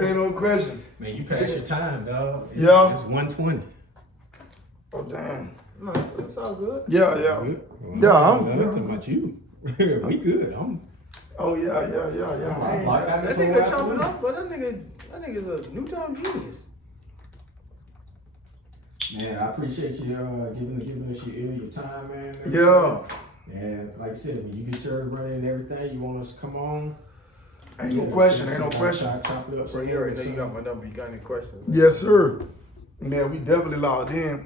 Ain't no question. Man, you passed your time, dog. Yeah. It's 1:20. Oh, damn. No, it's all good. Yeah. Good. Yeah, I'm talking about you. We good. Oh, yeah. That nigga chopping up, but that nigga's a new-time genius. Man, I appreciate you giving us your time, man. Yeah. And like I said, when you get your running and everything, you want us to come on. Ain't no question. Chop it up. Bro, you already know you got my number. You got any questions? Yes, sir. Man, we definitely logged in.